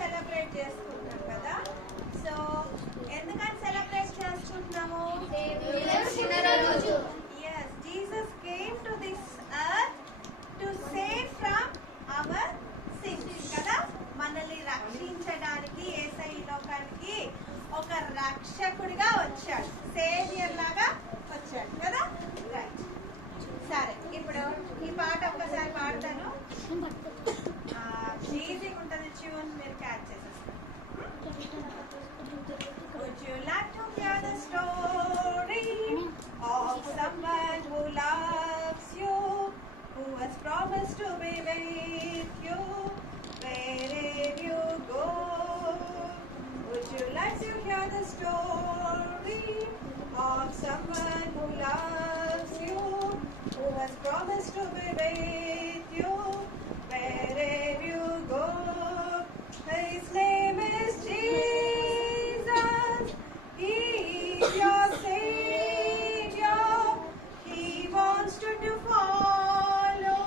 Celebrate చేసుకుంటాం కదా. So ఎందుకని సెలబ్రేట్ చేసుకుంటున్నాము? Yes, Jesus came to this earth to save from our sins కదా. మనల్ని రక్షించడానికి యేసయ్య ఈ లోకానికి ఒక రక్షకుడిగా వచ్చాడు, సేవియర్ లాగా వచ్చాడు కదా. రైట్, సరే ఇప్పుడు ఈ పాట ఒక్కసారి పాడతాను. ఈజీగా ఉంటుంది ట్యూన్, మీరు క్యాచ్ చేసేస్తారు. Would you like to hear the story of someone who loves you, who has promised to be with you wherever you go? Would you like to hear the story of someone who loves you, who has promised to be with you wherever you go? His name is Jesus. He is your Savior. He wants you to follow.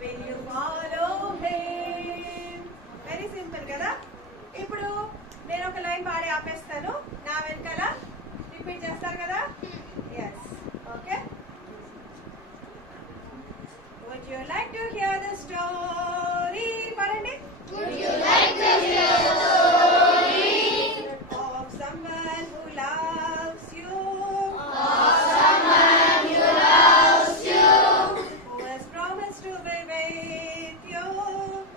Will you follow him? Very simple కదా. ఇప్పుడు నేను ఒక line పాడి ఆపేస్తాను, నా వెనకాల repeat చేస్తారు కదా. Yes, okay. Would you like to hear the story? పాడండి. Would you like to hear the story of someone who loves you? Of someone who loves you, who has promised to be with you.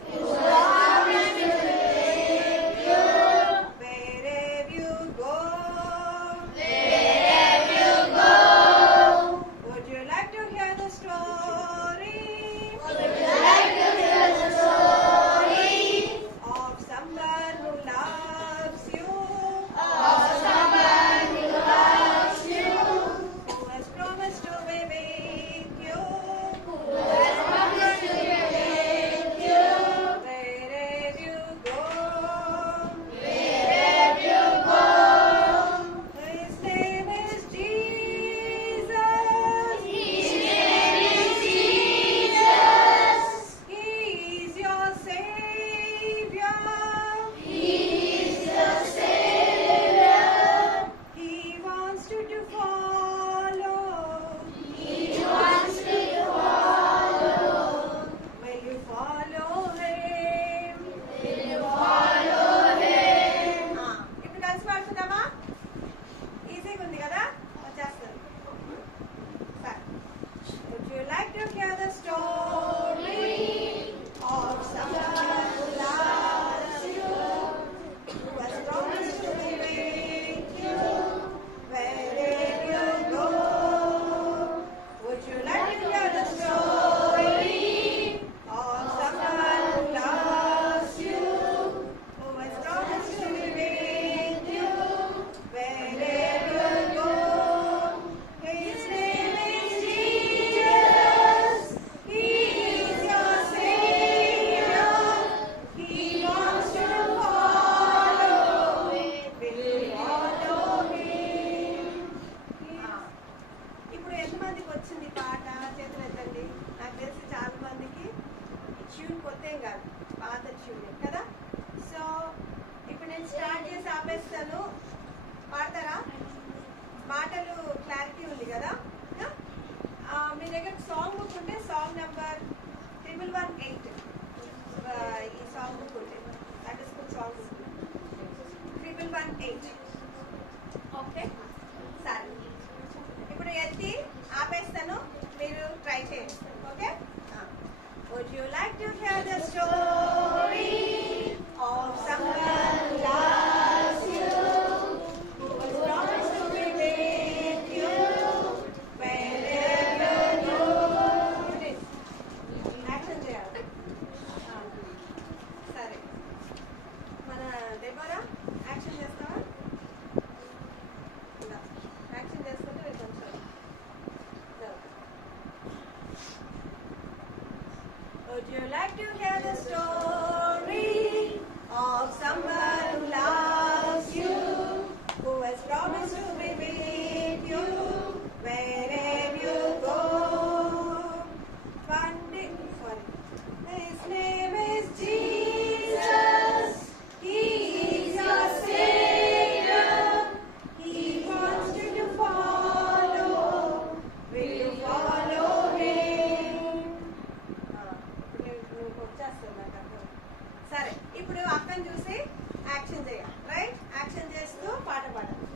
Who has promised to be with you wherever you go. Wherever you go. Would you like to hear the story? Would you like to hear the story of someone who loves you? Of someone who loves you, who has promised to be with you. Who has promised to be with you wherever you go. Wherever you go. His name is Jesus. His name is Jesus. He is your Savior. He is your Savior. He wants you to follow. He wants you to follow. Will you follow him? Will you follow him? ఇప్పుడు కలిసి పాడుతున్నామా? ఈజీగా ఉంది కదా, వచ్చేస్తుంది. సరే. Would you like to hear the story of someone who loves you, who has promised to be with you wherever you go? Would you like to hear the story of someone who loves you, who has promised to be with you wherever you go? His name is Jesus. He is your Savior. He wants you to follow. Will you follow him? ఇప్పుడు ఎంతమందికి వచ్చింది పాట? చేతులు ఎత్తండి. నాకు తెలిసి చాలా మందికి ట్యూన్ కొత్త ఏం కాదు, పాత ట్యూన్ కదా. సో ఇప్పుడు నేను స్టార్ట్ చేసి ఆపేస్తాను, పాడతారా? మాటలు క్లారిటీ ఉంది కదా. మీ దగ్గర సాంగ్ బుక్ ఉంటే సాంగ్ నెంబర్ 1118, ఈ సాంగ్ బుక్ ఉంటే that is good song book 1118. Okay, సరే ఇప్పుడు ఎత్తి ఆపేస్తాను, మీరు ట్రై చేయండి. Okay. Would you like to hear the story of someone who loves you, who has promised to be with you wherever you go? Action చేయాలి. సరే, మన Devara action చేస్తావా? చూసి యాక్షన్ చేయాలి, రైట్? యాక్షన్ చేస్తూ పాట పాడాలి.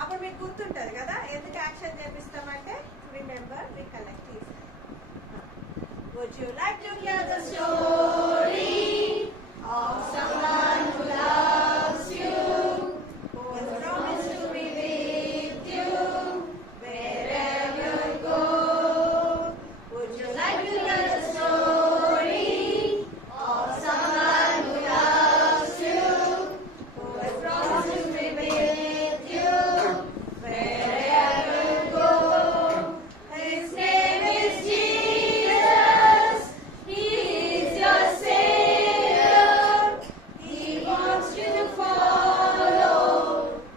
అప్పుడు మీకు గుర్తుంటుంది కదా ఎందుకు యాక్షన్ చేపిస్తామంటే remember, recollect. Would you like to hear the story of someone who loves you, who has promised to be with you wherever you go? Would you like to hear the story of someone who loves you, who has promised to be with you wherever you go? His name is Jesus. He is your Savior. He wants you to follow.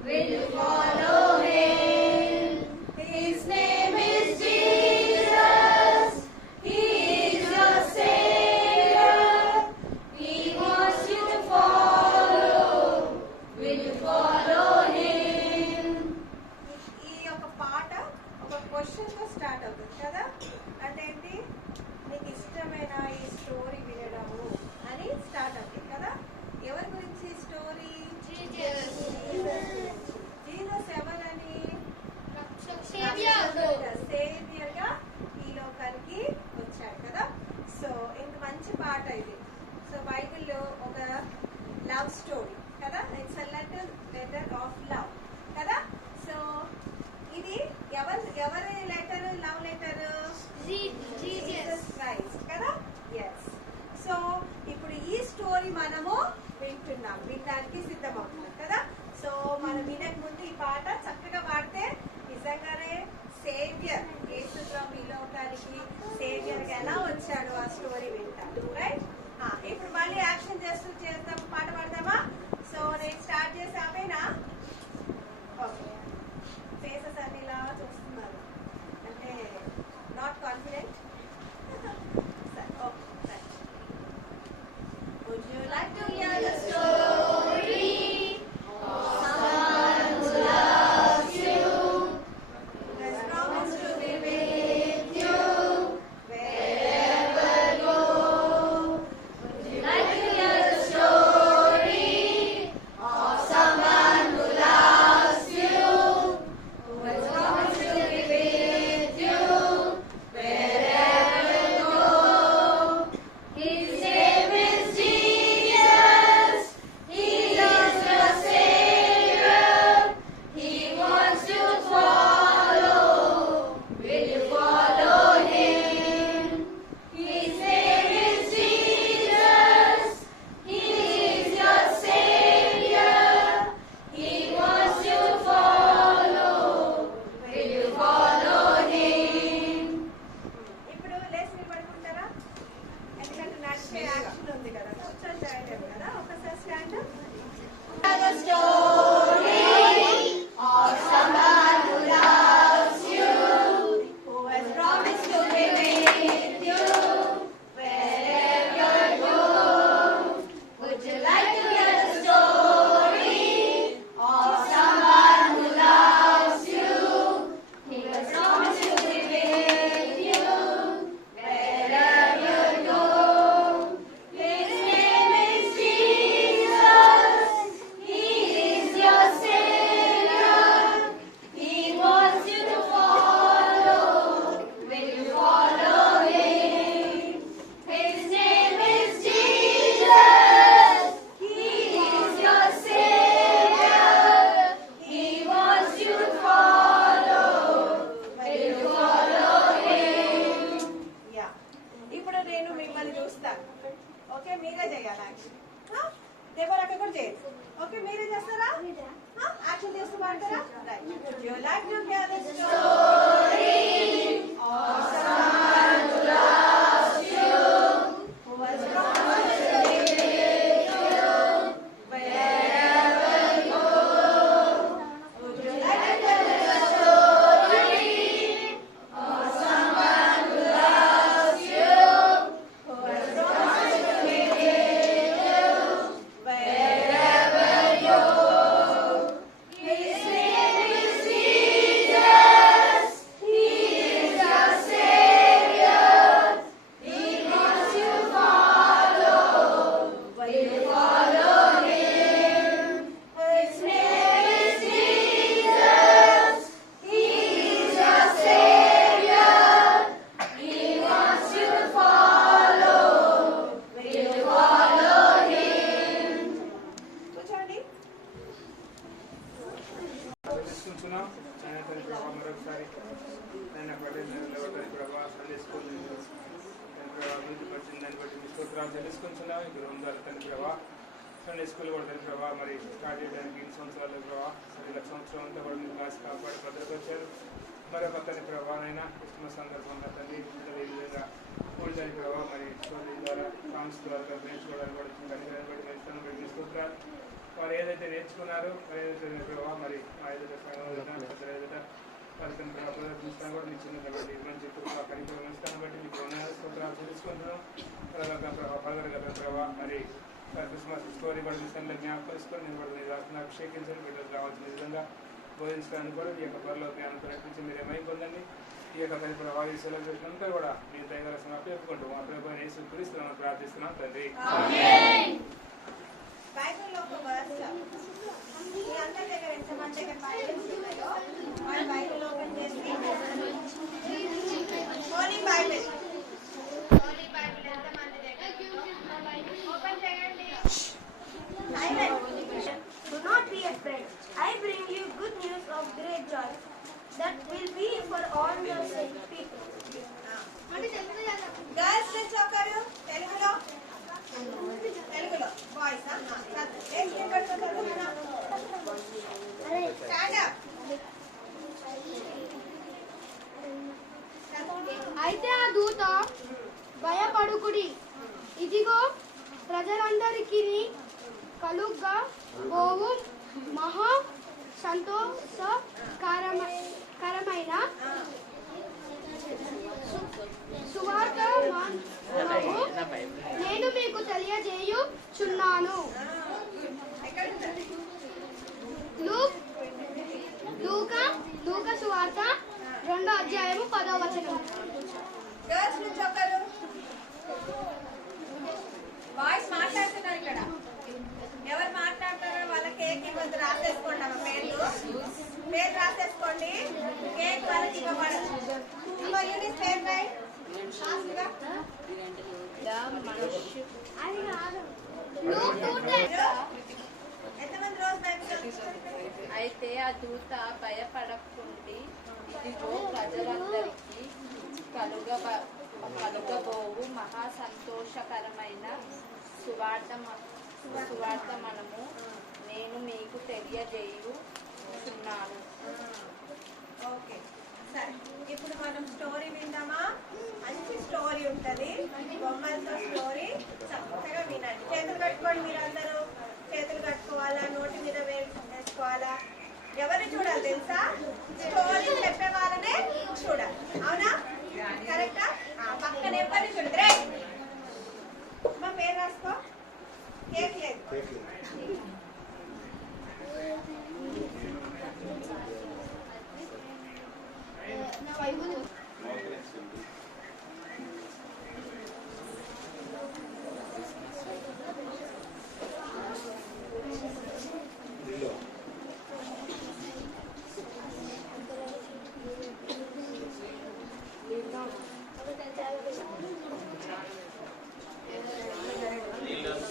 Will you follow him? His name is Jesus. He is your Savior. He wants you to follow. Will you follow him? ఈ యొక్క పాట ఒక question తో start అవుతుంది కదా. అంటే ఏంటి? నీకు ఇష్టమైన ఈ స్టోరీ వినడము అని స్టార్ట్ అవుతుంది కదా. ఎవరి గురించి స్టోరీ? జీసస్ ఎవరని? సేవియర్ గా ఈ లోకానికి వచ్చాడు కదా. సో ఇంత మంచి పాట ఇది. సో బైబిల్లో ఒక లవ్ స్టోరీ కదా. It's a letter of love కదా. సో ఇది ఎవరి letter? Love letter Jesus Christ కదా. ఎస్. సో ఇప్పుడు ఈ స్టోరీ మనము వినడానికి సిద్ధమవుతున్నాం కదా. సో మనం వినక ముందు ఈ పాట చక్కగా పాడితే నిజంగానే సేవియర్ యేసుప్రభు ఈ లోకానికి సేవియర్ గా ఎలా వచ్చాడు ఆ స్టోరీ వింటాం, రైట్? ఇప్పుడు మళ్ళీ యాక్షన్ చేద్దాం, పాట పాడదామా? సో నేను స్టార్ట్ చేసి ఆపేనా? ఓకే. ఫేసెస్ అన్ని ఇలా చూస్తున్నారు అంటే not confident. Would you like to hear the story of someone who loves you, who has promised to be with you wherever you go? Would you like to hear the story of someone who loves you, who has promised to be with you wherever you go? His name is Jesus. He is your Savior. He wants you to follow. Will you follow him? His name is Jesus. He is your Savior. He wants you to follow. Will you follow him? ఇప్పుడు లేచి నిలబడుకుంటారా? ఎందుకంటే నడిచే action ఉంది కదా. కూర్చొని చేయలేము కదా. ఒకసారి stand up. The story of someone who loves you, who has promised to be with you wherever you go. Would you like to hear the story of someone who loves you, who has promised to be with you wherever you go? His name is Jesus. He is your Savior. He wants you to follow. Will you follow him? His name is Jesus. He is your Savior. He wants you to follow. Will you follow him? Yeah. ఇప్పుడు నేను మిమ్మల్ని చూస్తాను. Okay, మీరే చేయాలి action. దేవర్ అక్కడ కూడా చేయదు. Okay, మీరే చేస్తారా? యాక్షన్ చేస్తూ పాడతారా? Right. You like to hear the story of someone who loves you, who has promised to be with you wherever you go. Would you like to hear the story of someone who loves you, who has promised to be with you wherever you go? His name is Jesus. He is your Savior. వేడుకుంటున్నాం. తండ్రి ప్రభావ మరొకసారి నేను పల్లెటూరులో ప్రభావ Sunday school అభివృద్ధి పరిచిన దాన్ని బట్టి మీ స్తోత్రాలు తెలుసుకుంటున్నాం. ఇప్పుడు ఉండాలి తండ్రి ప్రభావ సండే స్కూల్ కూడా తండ్రి ప్రభావ మరి స్టార్ట్ చేయడానికి 2 సంవత్సరాలు ప్రభావ సరిగ్గా సంవత్సరం అంతా కూడా మీరు క్లాస్ కాపాడి భద్రపరిచారు. మరొక తండ్రి ప్రభావైనా క్రిస్మస్ సందర్భంగా తండ్రి ఈ విధంగా కూడి తండ్రి ప్రభావ మరి స్టోరీ ద్వారా సాంగ్స్ ద్వారా నేర్చుకోవడానికి కూడా తండ్రి బట్టి మంచితనం బట్టి మీ స్తోత్రాలు. వారు ఏదైతే నేర్చుకున్నారో మరి ఏదైతే ప్రభావ మరి ఆ ఏదైతే సంఘం ఏదైతే వారి తండ్రి ప్రదర్శించడం కూడా మీ చిన్న బట్టి మంచి కరీంలో మంచితనం బట్టి మీకు స్తోత్రాలు తెలుసుకుంటున్నాం. ప్రభావ మరి క్రిస్మస్ స్టోరీ కూడా విషయంలో జ్ఞాపకం నేను కూడా మీరు రాసిన అభిషేకించండి. వీళ్ళు రావాల్సిన విధంగా బోధించడానికి కూడా ఈ యొక్క త్వరలో జ్ఞానం ప్రయత్నించి మీరు ఏమైపోందండి. ఈ యొక్క తల్లి ప్రభావ సెలబ్రేషన్ అంతా కూడా మీరు దయగలసిన అప్పచెప్పుకుంటూ మా ప్రభుత్వం యేసు క్రీస్తులను ప్రార్థిస్తున్నాం తండ్రి. బైబిల్లో ఒక వర్స్ మీ అందరి దగ్గర ఎంతమంది దగ్గర బైబిల్స్ ఉన్నాయో వాళ్ళు బైబిల్ ఓపెన్ చేసి హోలీ బైబిల్ ఎంతమంది దగ్గర ఓపెన్ చేయండి. Do not be afraid. I bring you good news of great joy that will be for all the people. Girls నుంచి ఒకరు తెలుగులో బాయ్స్ స్టాండ్ అప్. అయితే ఆ దూత భయపడుకుడి, ఇదిగో ప్రజలందరికీ కలుగ్గా పోవు మహా సంతోషకరమైన సువార్త నేను మీకు తెలియజేయుచున్నాను. లూకా సువార్త 2వ అధ్యాయము 10వ వచనం. గర్ల్స్ నుంచి ఒకరు బాయ్స్ మాట్లాడుతున్నారు. ఇక్కడ ఎవరు మాట్లాడతారో వాళ్ళ కేక్ ఇవ్వద్దు, రాసేసుకోండి. అమ్మ పేరు రాసేసుకోండి. కేక్ వాళ్ళకి ఇవ్వబడదు. యూనిట్ పేరు రాయి. ఎంతమంది రోజు అయితే ఆ దూత భయపడకుండి, ఇదిగో ప్రజలందరికీ కలుగబోవు మహా సంతోషకరమైన సువార్త మనము నేను మీకు తెలియజేయుచున్నాను. ఓకే సరే, ఇప్పుడు మనం స్టోరీ విందామా? మంచి స్టోరీ ఉంటది, బొమ్మలతో స్టోరీ. చక్కగా వినండి. చేతులు కట్టుకోండి. మీరు అందరూ చేతులు కట్టుకోవాలా, నోటి మీద వేసుకోవాలా? ఎవరిని చూడాలి తెలుసా? స్టోరీ చెప్పే వాళ్ళనే చూడాలి. అవునా? కరెక్టా? పక్కన ఎవరిని చూడదు. మా పేరు రాసుకో. కేక్ లేదు.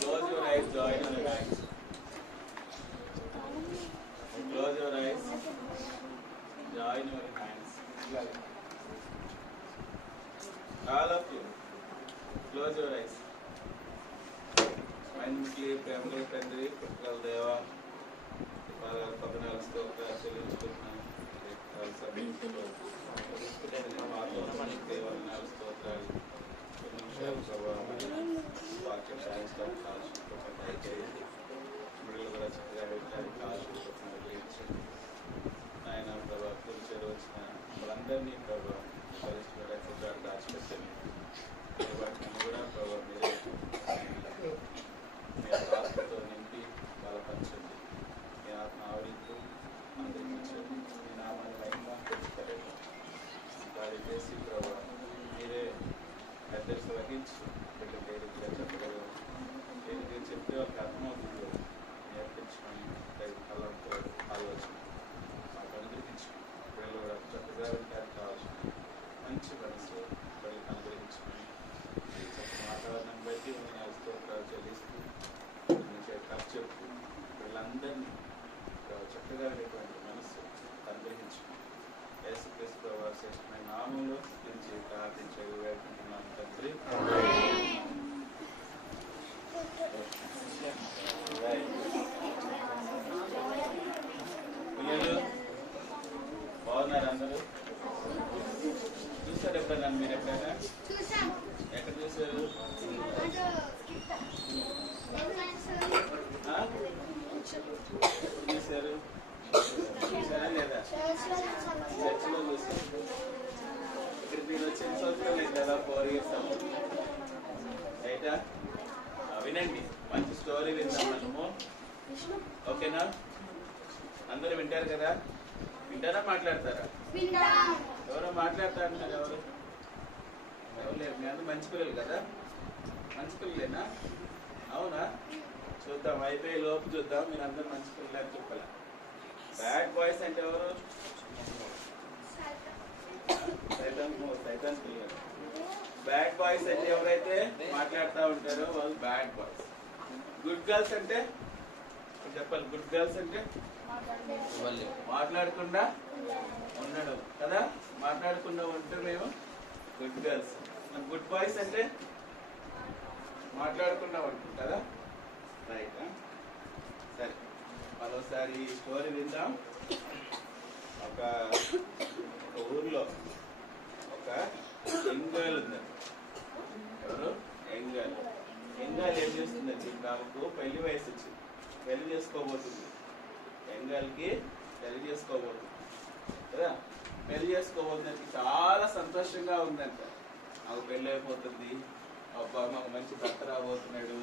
Close your eyes, join on your hands. Close your eyes, join your hands. All of you, close your eyes. మంచి ప్రేమల తండ్రి, పుట్టిన దేవా, పదనాలు స్తోత్రాలు చెల్లించుకుంటున్నాను. దేవాలయాలు స్తోత్రాలు వాక్యం సాయంత్రం దయచేసి మిడిల్ కూడా చక్కగా పెట్టడానికి కాల్చుకుంటున్నారు. ఆయన ప్రభావ కూర్చొని వచ్చిన వాళ్ళందరినీ ప్రభావ పరిస్థితులు దాచిపెట్టండి. వాటిని కూడా ప్రభావ మీ ఆత్మతో నింపి బలపరచండి. మీ ఆత్మ ఆవరింపు అందించండి. మీ నామాన్ని మహిమ పెంచుతారండి. వారి చేసి ప్రభావ మీరే అడ్రస్ వహించి బిడ్డ పేరుగా చెప్పగలరు. ఏదైతే చెప్తే వాళ్ళకి అర్థమవుతుందో నేర్పించమని తలంతో ఆలోచన మాకు అనుగ్రహించమని పిల్లలు కూడా చక్కగా వినడానికి కావాల్సిన మంచి మనసు పిల్లలకు అనుగ్రహించమని చక్కటి వాతావరణాన్ని బట్టి నేను స్తోత్రాలు చెల్లిస్తూ ఖర్చు చెప్తూ వీళ్ళందరినీ చక్కగా ఉండేటువంటి మనసు అనుగ్రహించి యేసుక్రీస్తు ప్రభువు శ్రేష్టమైన నామములో స్తుతించి ప్రార్థించి వేడుకుంటున్నాను తండ్రి. పిల్లలు బాగున్నారు అందరూ? చూసారు ఎప్పుడైనా మీరు ఎప్పుడైనా? ఎక్కడ చూసారు? చూసారు చూసారా లేదా? చర్చిలో చూసారు. ఇక్కడ మీరు వచ్చిన సంవత్సరం లేదు కదా, 4 years రైటా? వినండి, మంచి స్టోరీ విందాం మనము. ఓకేనా? అందరూ వింటారు కదా? వింటారా మాట్లాడతారా? ఎవరో మాట్లాడతా అంటారు. ఎవరు లేరు. మీ అందరూ మంచి పిల్లలు కదా? మంచి పిల్లలేనా? అవునా? చూద్దాం, అయిపోయే లోపు చూద్దాం మీరు అందరూ మంచి పిల్లలు అని చెప్పాల. బ్యాడ్ బాయ్స్ అంటే ఎవరు? సైతాన్ పిల్లలు. బ్యాడ్ బాయ్స్ అంటే ఎవరైతే మాట్లాడుతూ ఉంటారో వాళ్ళు బ్యాడ్ బాయ్స్. గుడ్ గర్ల్స్ అంటే చెప్పాలి. గుడ్ గర్ల్స్ అంటే మాట్లాడకుండా ఉండడం కదా? మాట్లాడకుండా ఉంటే మేము గుడ్ గర్ల్స్. గుడ్ బాయ్స్ అంటే మాట్లాడకుండా ఉంటాం కదా? రైట్. సరే, మరోసారి స్టోరీ విందాం. ఒక ఊర్లో ఒక ఎంగల్ ఉంది. ఎవరు? ఎంగల్. ఎంగల్ ఏం చేస్తుందండి? నాకు పెళ్లి వయసు వచ్చింది, పెళ్లి చేసుకోబోతుంది. ఎంగల్కి పెళ్లి చేసుకోబోతుంది కదా? పెళ్లి చేసుకోబోతుందంటే చాలా సంతోషంగా ఉందంట. నాకు పెళ్ళి అయిపోతుంది, అబ్బా మాకు మంచి భర్త రాబోతున్నాడు,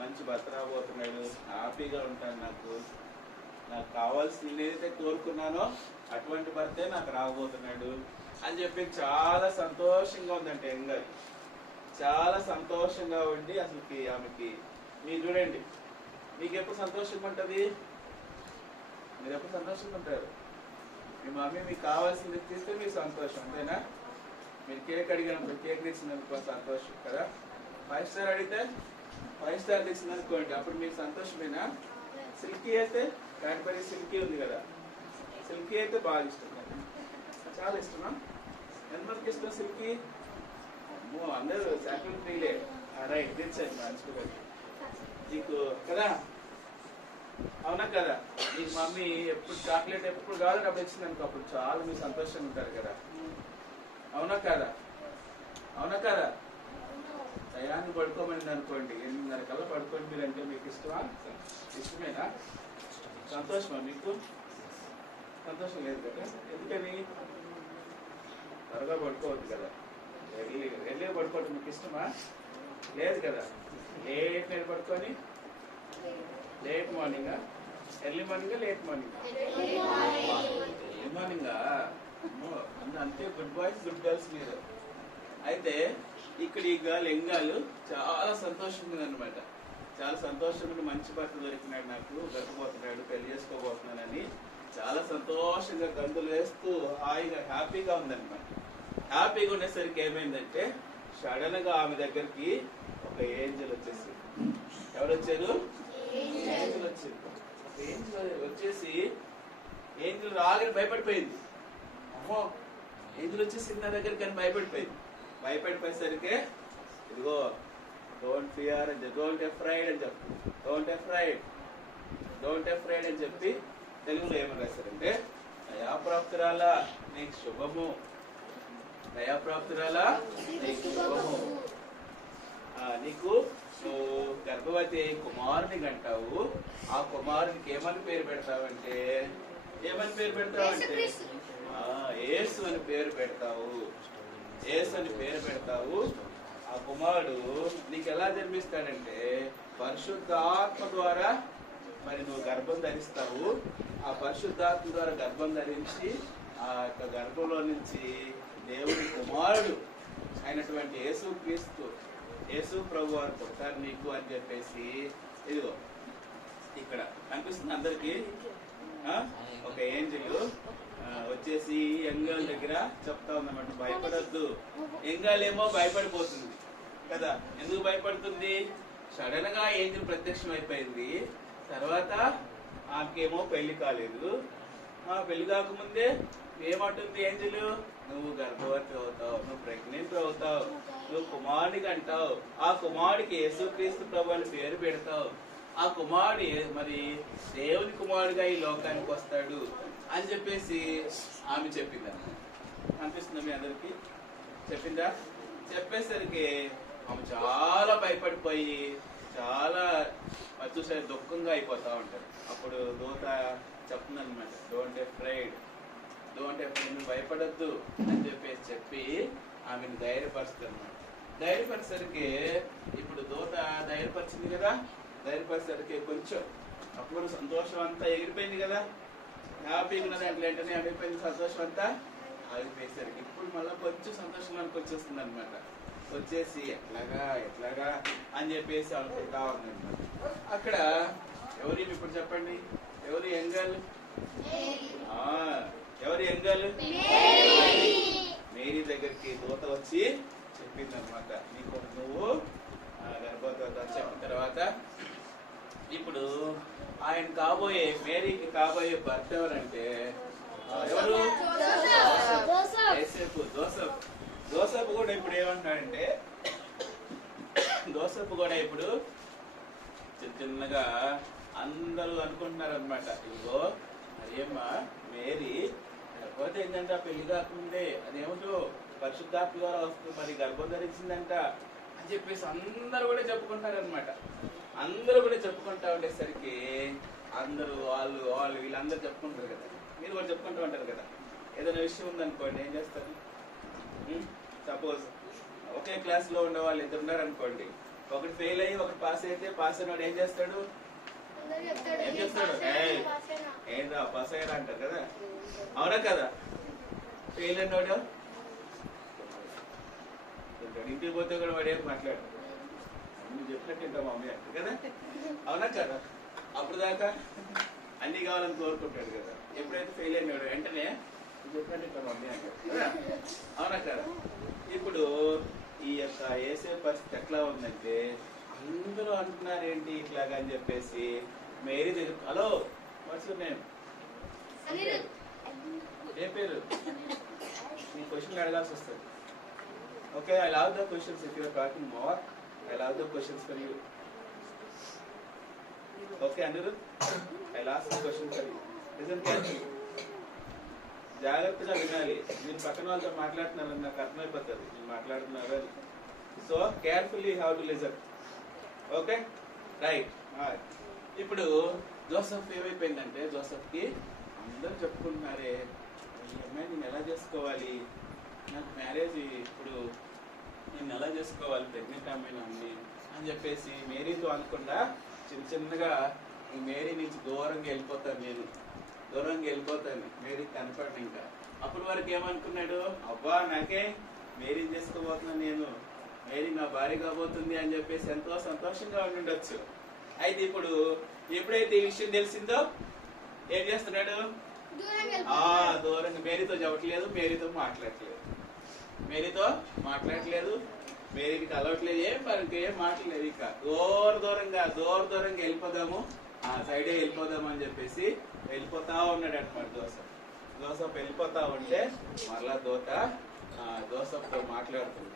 మంచి భర్త రాబోతున్నాడు, హ్యాపీగా ఉంటాను, నాకు కావాల్సింది ఏదైతే కోరుకున్నానో అటువంటి భర్తే నాకు రాబోతున్నాడు అని చెప్పి చాలా సంతోషంగా ఉందంటే ఎంగల్. చాలా సంతోషంగా ఉండి అసలుకి ఆమెకి, మీరు చూడండి, మీకు ఎప్పుడు సంతోషంగా ఉంటుంది? మీరు ఎప్పుడు సంతోషంగా ఉంటారు? మీ మమ్మీ మీకు కావాల్సింది తీస్తే మీకు సంతోషం, అంతేనా? మీరు కేక్ అడిగినప్పుడు కేక్ తెచ్చినందుకు సంతోషం కదా? 5 స్టార్ అడిగితే 5 స్టార్ తెచ్చినందుకోండి, అప్పుడు మీకు సంతోషమేనా? సిల్కీ అయితే, క్యాడ్బరీ సిల్కీ ఉంది కదా, సిల్కీ అయితే బాగా ఇష్టం కదా? చాలా ఇష్టమా? ఎంతమందికి ఇష్టం సిల్కీ? అమ్మో, అందరూ శాంపిల్ ఫ్రీలే. రైట్, తెచ్చండి మంచిగా నీకు కదా? అవునా కదా? నీకు మమ్మీ ఎప్పుడు చాక్లెట్ ఎప్పుడు కావాలంటే అప్పుడు ఇచ్చింది అనుకో, అప్పుడు చాలా మీరు సంతోషంగా ఉంటారు కదా? అవునా కదా? అవునా కదా? టయాన్ని పడుకోమని అనుకోండి, 8:30 కల్లా పడుకోండి మీరు అంటే మీకు ఇష్టమా? ఇష్టమేనా? సంతోషమా మీకు? సంతోషం లేదు కదా? ఎందుకని? త్వరగా పడుకోవద్దు కదా? ఎర్లీగా పడుకోవడం మీకు ఇష్టమా? లేదు కదా? లేట్ నైట్ పడుకొని లేట్ మార్నింగా? ఎర్లీ మార్నింగా లేట్ మార్నింగా? ఎర్లీ మార్నింగా? అంతే గుడ్ బాయ్స్ గుడ్ గర్ల్స్ మీరు. అయితే ఇక్కడ ఈ గర్ల్ ఎంగాలు చాలా సంతోషంగా ఉందన్నమాట. చాలా సంతోషంగా, మంచి భర్త దొరికినాడు, నాకు దొరకపోతున్నాడు, పెళ్లి చేసుకోబోతున్నానని చాలా సంతోషంగా గంతులు వేస్తూ హాయిగా హ్యాపీగా ఉందన్నమాట. హ్యాపీగా ఉండేసరికి ఏమైందంటే సడన్ గా ఆమె దగ్గరికి ఒక ఏంజల్ వచ్చేసి. ఎవరు వచ్చారు? ఏంజల్ వచ్చింది. ఏంజల్ వచ్చేసి ఏంజల్ రాగానే భయపడిపోయింది. అమ్మో, ఏంజల్ వచ్చేసి నా దగ్గరికి అని భయపడిపోయింది. భయపడిపోయేసరికి ఇదిగో డోంట్ ఫియర్ అని చెప్పి, డోంట్ ఎఫ్రైడ్ అని చెప్పి, డోంట్ ఎఫ్రైడ్, డోంట్ ఎఫ్రైడ్ అని చెప్పి తెలుగులో ఏమని రాశారంటే, దయాప్రాప్తురాలా నీకు శుభము, దయాప్రాప్తురాలా నీకు శుభము, నీకు నువ్వు గర్భవతి అయి కుమారుని కంటావు, ఆ కుమారునికి ఏమని పేరు పెడతావంటే, ఏమని పేరు పెడతావంటే యేసు అని పేరు పెడతావు, యేసు అని పేరు పెడతావు. ఆ కుమారుడు నీకు ఎలా జన్మిస్తాడంటే పరిశుద్ధాత్మ ద్వారా మరి నువ్వు గర్భం ధరిస్తావు. ఆ పరిశుద్ధాత్మ ద్వారా గర్భం ధరించి ఆ యొక్క గర్భంలో నుంచి దేవుడి కుమారుడు అయినటువంటి యేసుక్రీస్తు, యేసు ప్రభు వారు పుడతారు నీకు అని చెప్పేసి ఇదిగో ఇక్కడ కనిపిస్తుంది అందరికి. ఒక ఏంజల్ వచ్చేసి ఎంగల్ దగ్గర చెప్తా ఉందన్నమాట, భయపడద్దు. ఎంగల్ ఏమో భయపడిపోతుంది కదా? ఎందుకు భయపడుతుంది? సడన్ గా ఏంజల్ ప్రత్యక్షం అయిపోయింది. తర్వాత ఆమెకేమో పెళ్లి కాలేదు, పెళ్లి కాకముందే ఏమంటుంది ఏంజలు? నువ్వు గర్భవతి అవుతావు, నువ్వు ప్రెగ్నెంట్ అవుతావు, నువ్వు కుమారుడికి అంటావు, ఆ కుమారుడికి యేసుక్రీస్తు ప్రభు అని పేరు పెడతావు, ఆ కుమారుడు మరి దేవుని కుమారుడిగా ఈ లోకానికి వస్తాడు అని చెప్పేసి ఆమె చెప్పిందా? అనిపిస్తుందా మీ అందరికి? చెప్పిందా? చెప్పేసరికి ఆమె చాలా భయపడిపోయి చాలా చూసారి దుఃఖంగా అయిపోతా ఉంటారు. అప్పుడు దూత చెప్తుంది అనమాట, డోంట్ ఎఫ్రైడ్, నువ్వు భయపడద్దు అని చెప్పి ఆమెను ధైర్యపరుస్తుంది అనమాట. ధైర్యపరిసరికి ఇప్పుడు దూత ధైర్యపరిచింది కదా, ధైర్యపరిసరికి కొంచెం అప్పుడు సంతోషం అంతా ఎగిరిపోయింది కదా, హ్యాపీగా ఉన్నది అంటే వెంటనే ఆగిపోయింది సంతోషం అంతా. ఆగిపోయేసరికి ఇప్పుడు మళ్ళీ కొంచెం సంతోషంలోకి వచ్చేస్తుంది అనమాట. వచ్చేసి ఎట్లాగా అని చెప్పేసి అనుకుంటా ఉందన్నమాట. అక్కడ ఎవరి ఇప్పుడు చెప్పండి, ఎవరు ఎంగల్? ఎవరు ఎంగల్? మేరీ దగ్గరికి దూత వచ్చి చెప్పింది అనమాట, నీకు నువ్వు గర్భవతి అని చెప్పిన తర్వాత ఇప్పుడు ఆయన కాబోయే మేరీకి కాబోయే భర్త ఎవరంటే ఎవరు? జోసెఫ్ కూడా ఇప్పుడు ఏమంటున్నాడంటే, జోసెఫ్ కూడా ఇప్పుడు చిన్నగా అందరూ అనుకుంటున్నారు అనమాట, ఇదిగో అదేమ్మా మేరీ గర్భవతి ఏంటంట, పెళ్లి కాకముందే అదేమిటో పరిశుద్ధాత్మ ద్వారా వస్తుంది, మరి గర్భం ధరించిందంట అని చెప్పేసి అందరూ కూడా చెప్పుకుంటారు అనమాట. అందరూ కూడా చెప్పుకుంటా ఉండేసరికి అందరూ వాళ్ళు వీళ్ళందరూ చెప్పుకుంటారు కదా, మీరు కూడా చెప్పుకుంటూ ఉంటారు కదా. ఏదైనా విషయం ఉందనుకోండి ఏం చేస్తారు? సపోజ్ ఒకే క్లాస్ లో ఉండే వాళ్ళు ఇద్దరు ఉన్నారు అనుకోండి, ఒకటి ఫెయిల్ అయ్యి ఒకటి పాస్ అయితే పాస్ అయినవాడు ఏం చేస్తాడు? ఏంటా పాస్ అయ్యారా అంటారు కదా, అవునా కదా? ఫెయిల్ అయినవాడు ఇంటికి పోతే కూడా వాడు ఏం మాట్లాడు, నువ్వు చెప్పినట్టు ఏంటో మమ్మీ అంటారు కదా, అవునా కదా? అప్పుడు దాకా అన్ని కావాలని కోరుకుంటాడు కదా. ఎప్పుడైతే ఫెయిల్ అయినాడు వెంటనే చెప్పినట్టు మమ్మీ అంటాడు కదా, అవునా కదా? ఇప్పుడు ఈ యొక్క ఏసే పరిస్థితి ఎట్లా ఉందంటే అందరూ అంటున్నారు ఏంటి ఇట్లాగా అని చెప్పేసి మేరీ దగ్గర, హలో వాట్స్ యువర్ నేమ్? ఏ పేరు? నీ క్వశ్చన్లు అడగాల్సి వస్తుంది. Okay, I love the questions. If you are talking more, I love the questions for you. Okay Anirudh, I lost the question for you. Listen carefully, జాగ్రత్తగా వినాలి. నేను పక్కన వాళ్ళతో మాట్లాడుతున్నాను, నాకు అర్థమైపోతుంది నేను మాట్లాడుతున్నారు అని. So carefully have to listen. Okay right. ఇప్పుడు జోసెఫ్ ఏమైపోయిందంటే, జోసెఫ్కి అందరూ చెప్పుకుంటున్నారే ఈ అమ్మాయి నేను ఎలా చేసుకోవాలి, నాకు మ్యారేజ్ ఇప్పుడు నేను ఎలా చేసుకోవాలి, ప్రెగ్నెంట్ అమ్మాయిని అని చెప్పేసి మేరీతో అనకుండా చిన్నగా ఈ మేరీ నుంచి దూరంగా వెళ్ళిపోతాను, మేరీ కనపడి. ఇంకా అప్పటి వరకు ఏమనుకున్నాడు, అబ్బా నాకే మేరీ చేసుకోబోతున్నాను, నేను మేరీ నా భార్య కాబోతుంది అని చెప్పేసి ఎంతో సంతోషంగా ఉండుండొచ్చు. అయితే ఇప్పుడు ఎప్పుడైతే ఈ విషయం తెలిసిందో ఏం చేస్తున్నాడు? దూరంగా మేరీతో చెప్పట్లేదు, మేరీతో మాట్లాడట్లేదు, మేరీకి కలవట్లేదు, ఏం మాట్లాడలేదు. ఇక దూరంగా వెళ్ళిపోదాము, సైడే వెళ్ళిపోదాము అని చెప్పేసి వెళ్ళిపోతా ఉన్నాడు అనమాట జోసెఫ్ వెళ్ళిపోతా ఉంటే మరలా దూత జోసెఫ్తో మాట్లాడుతుంది.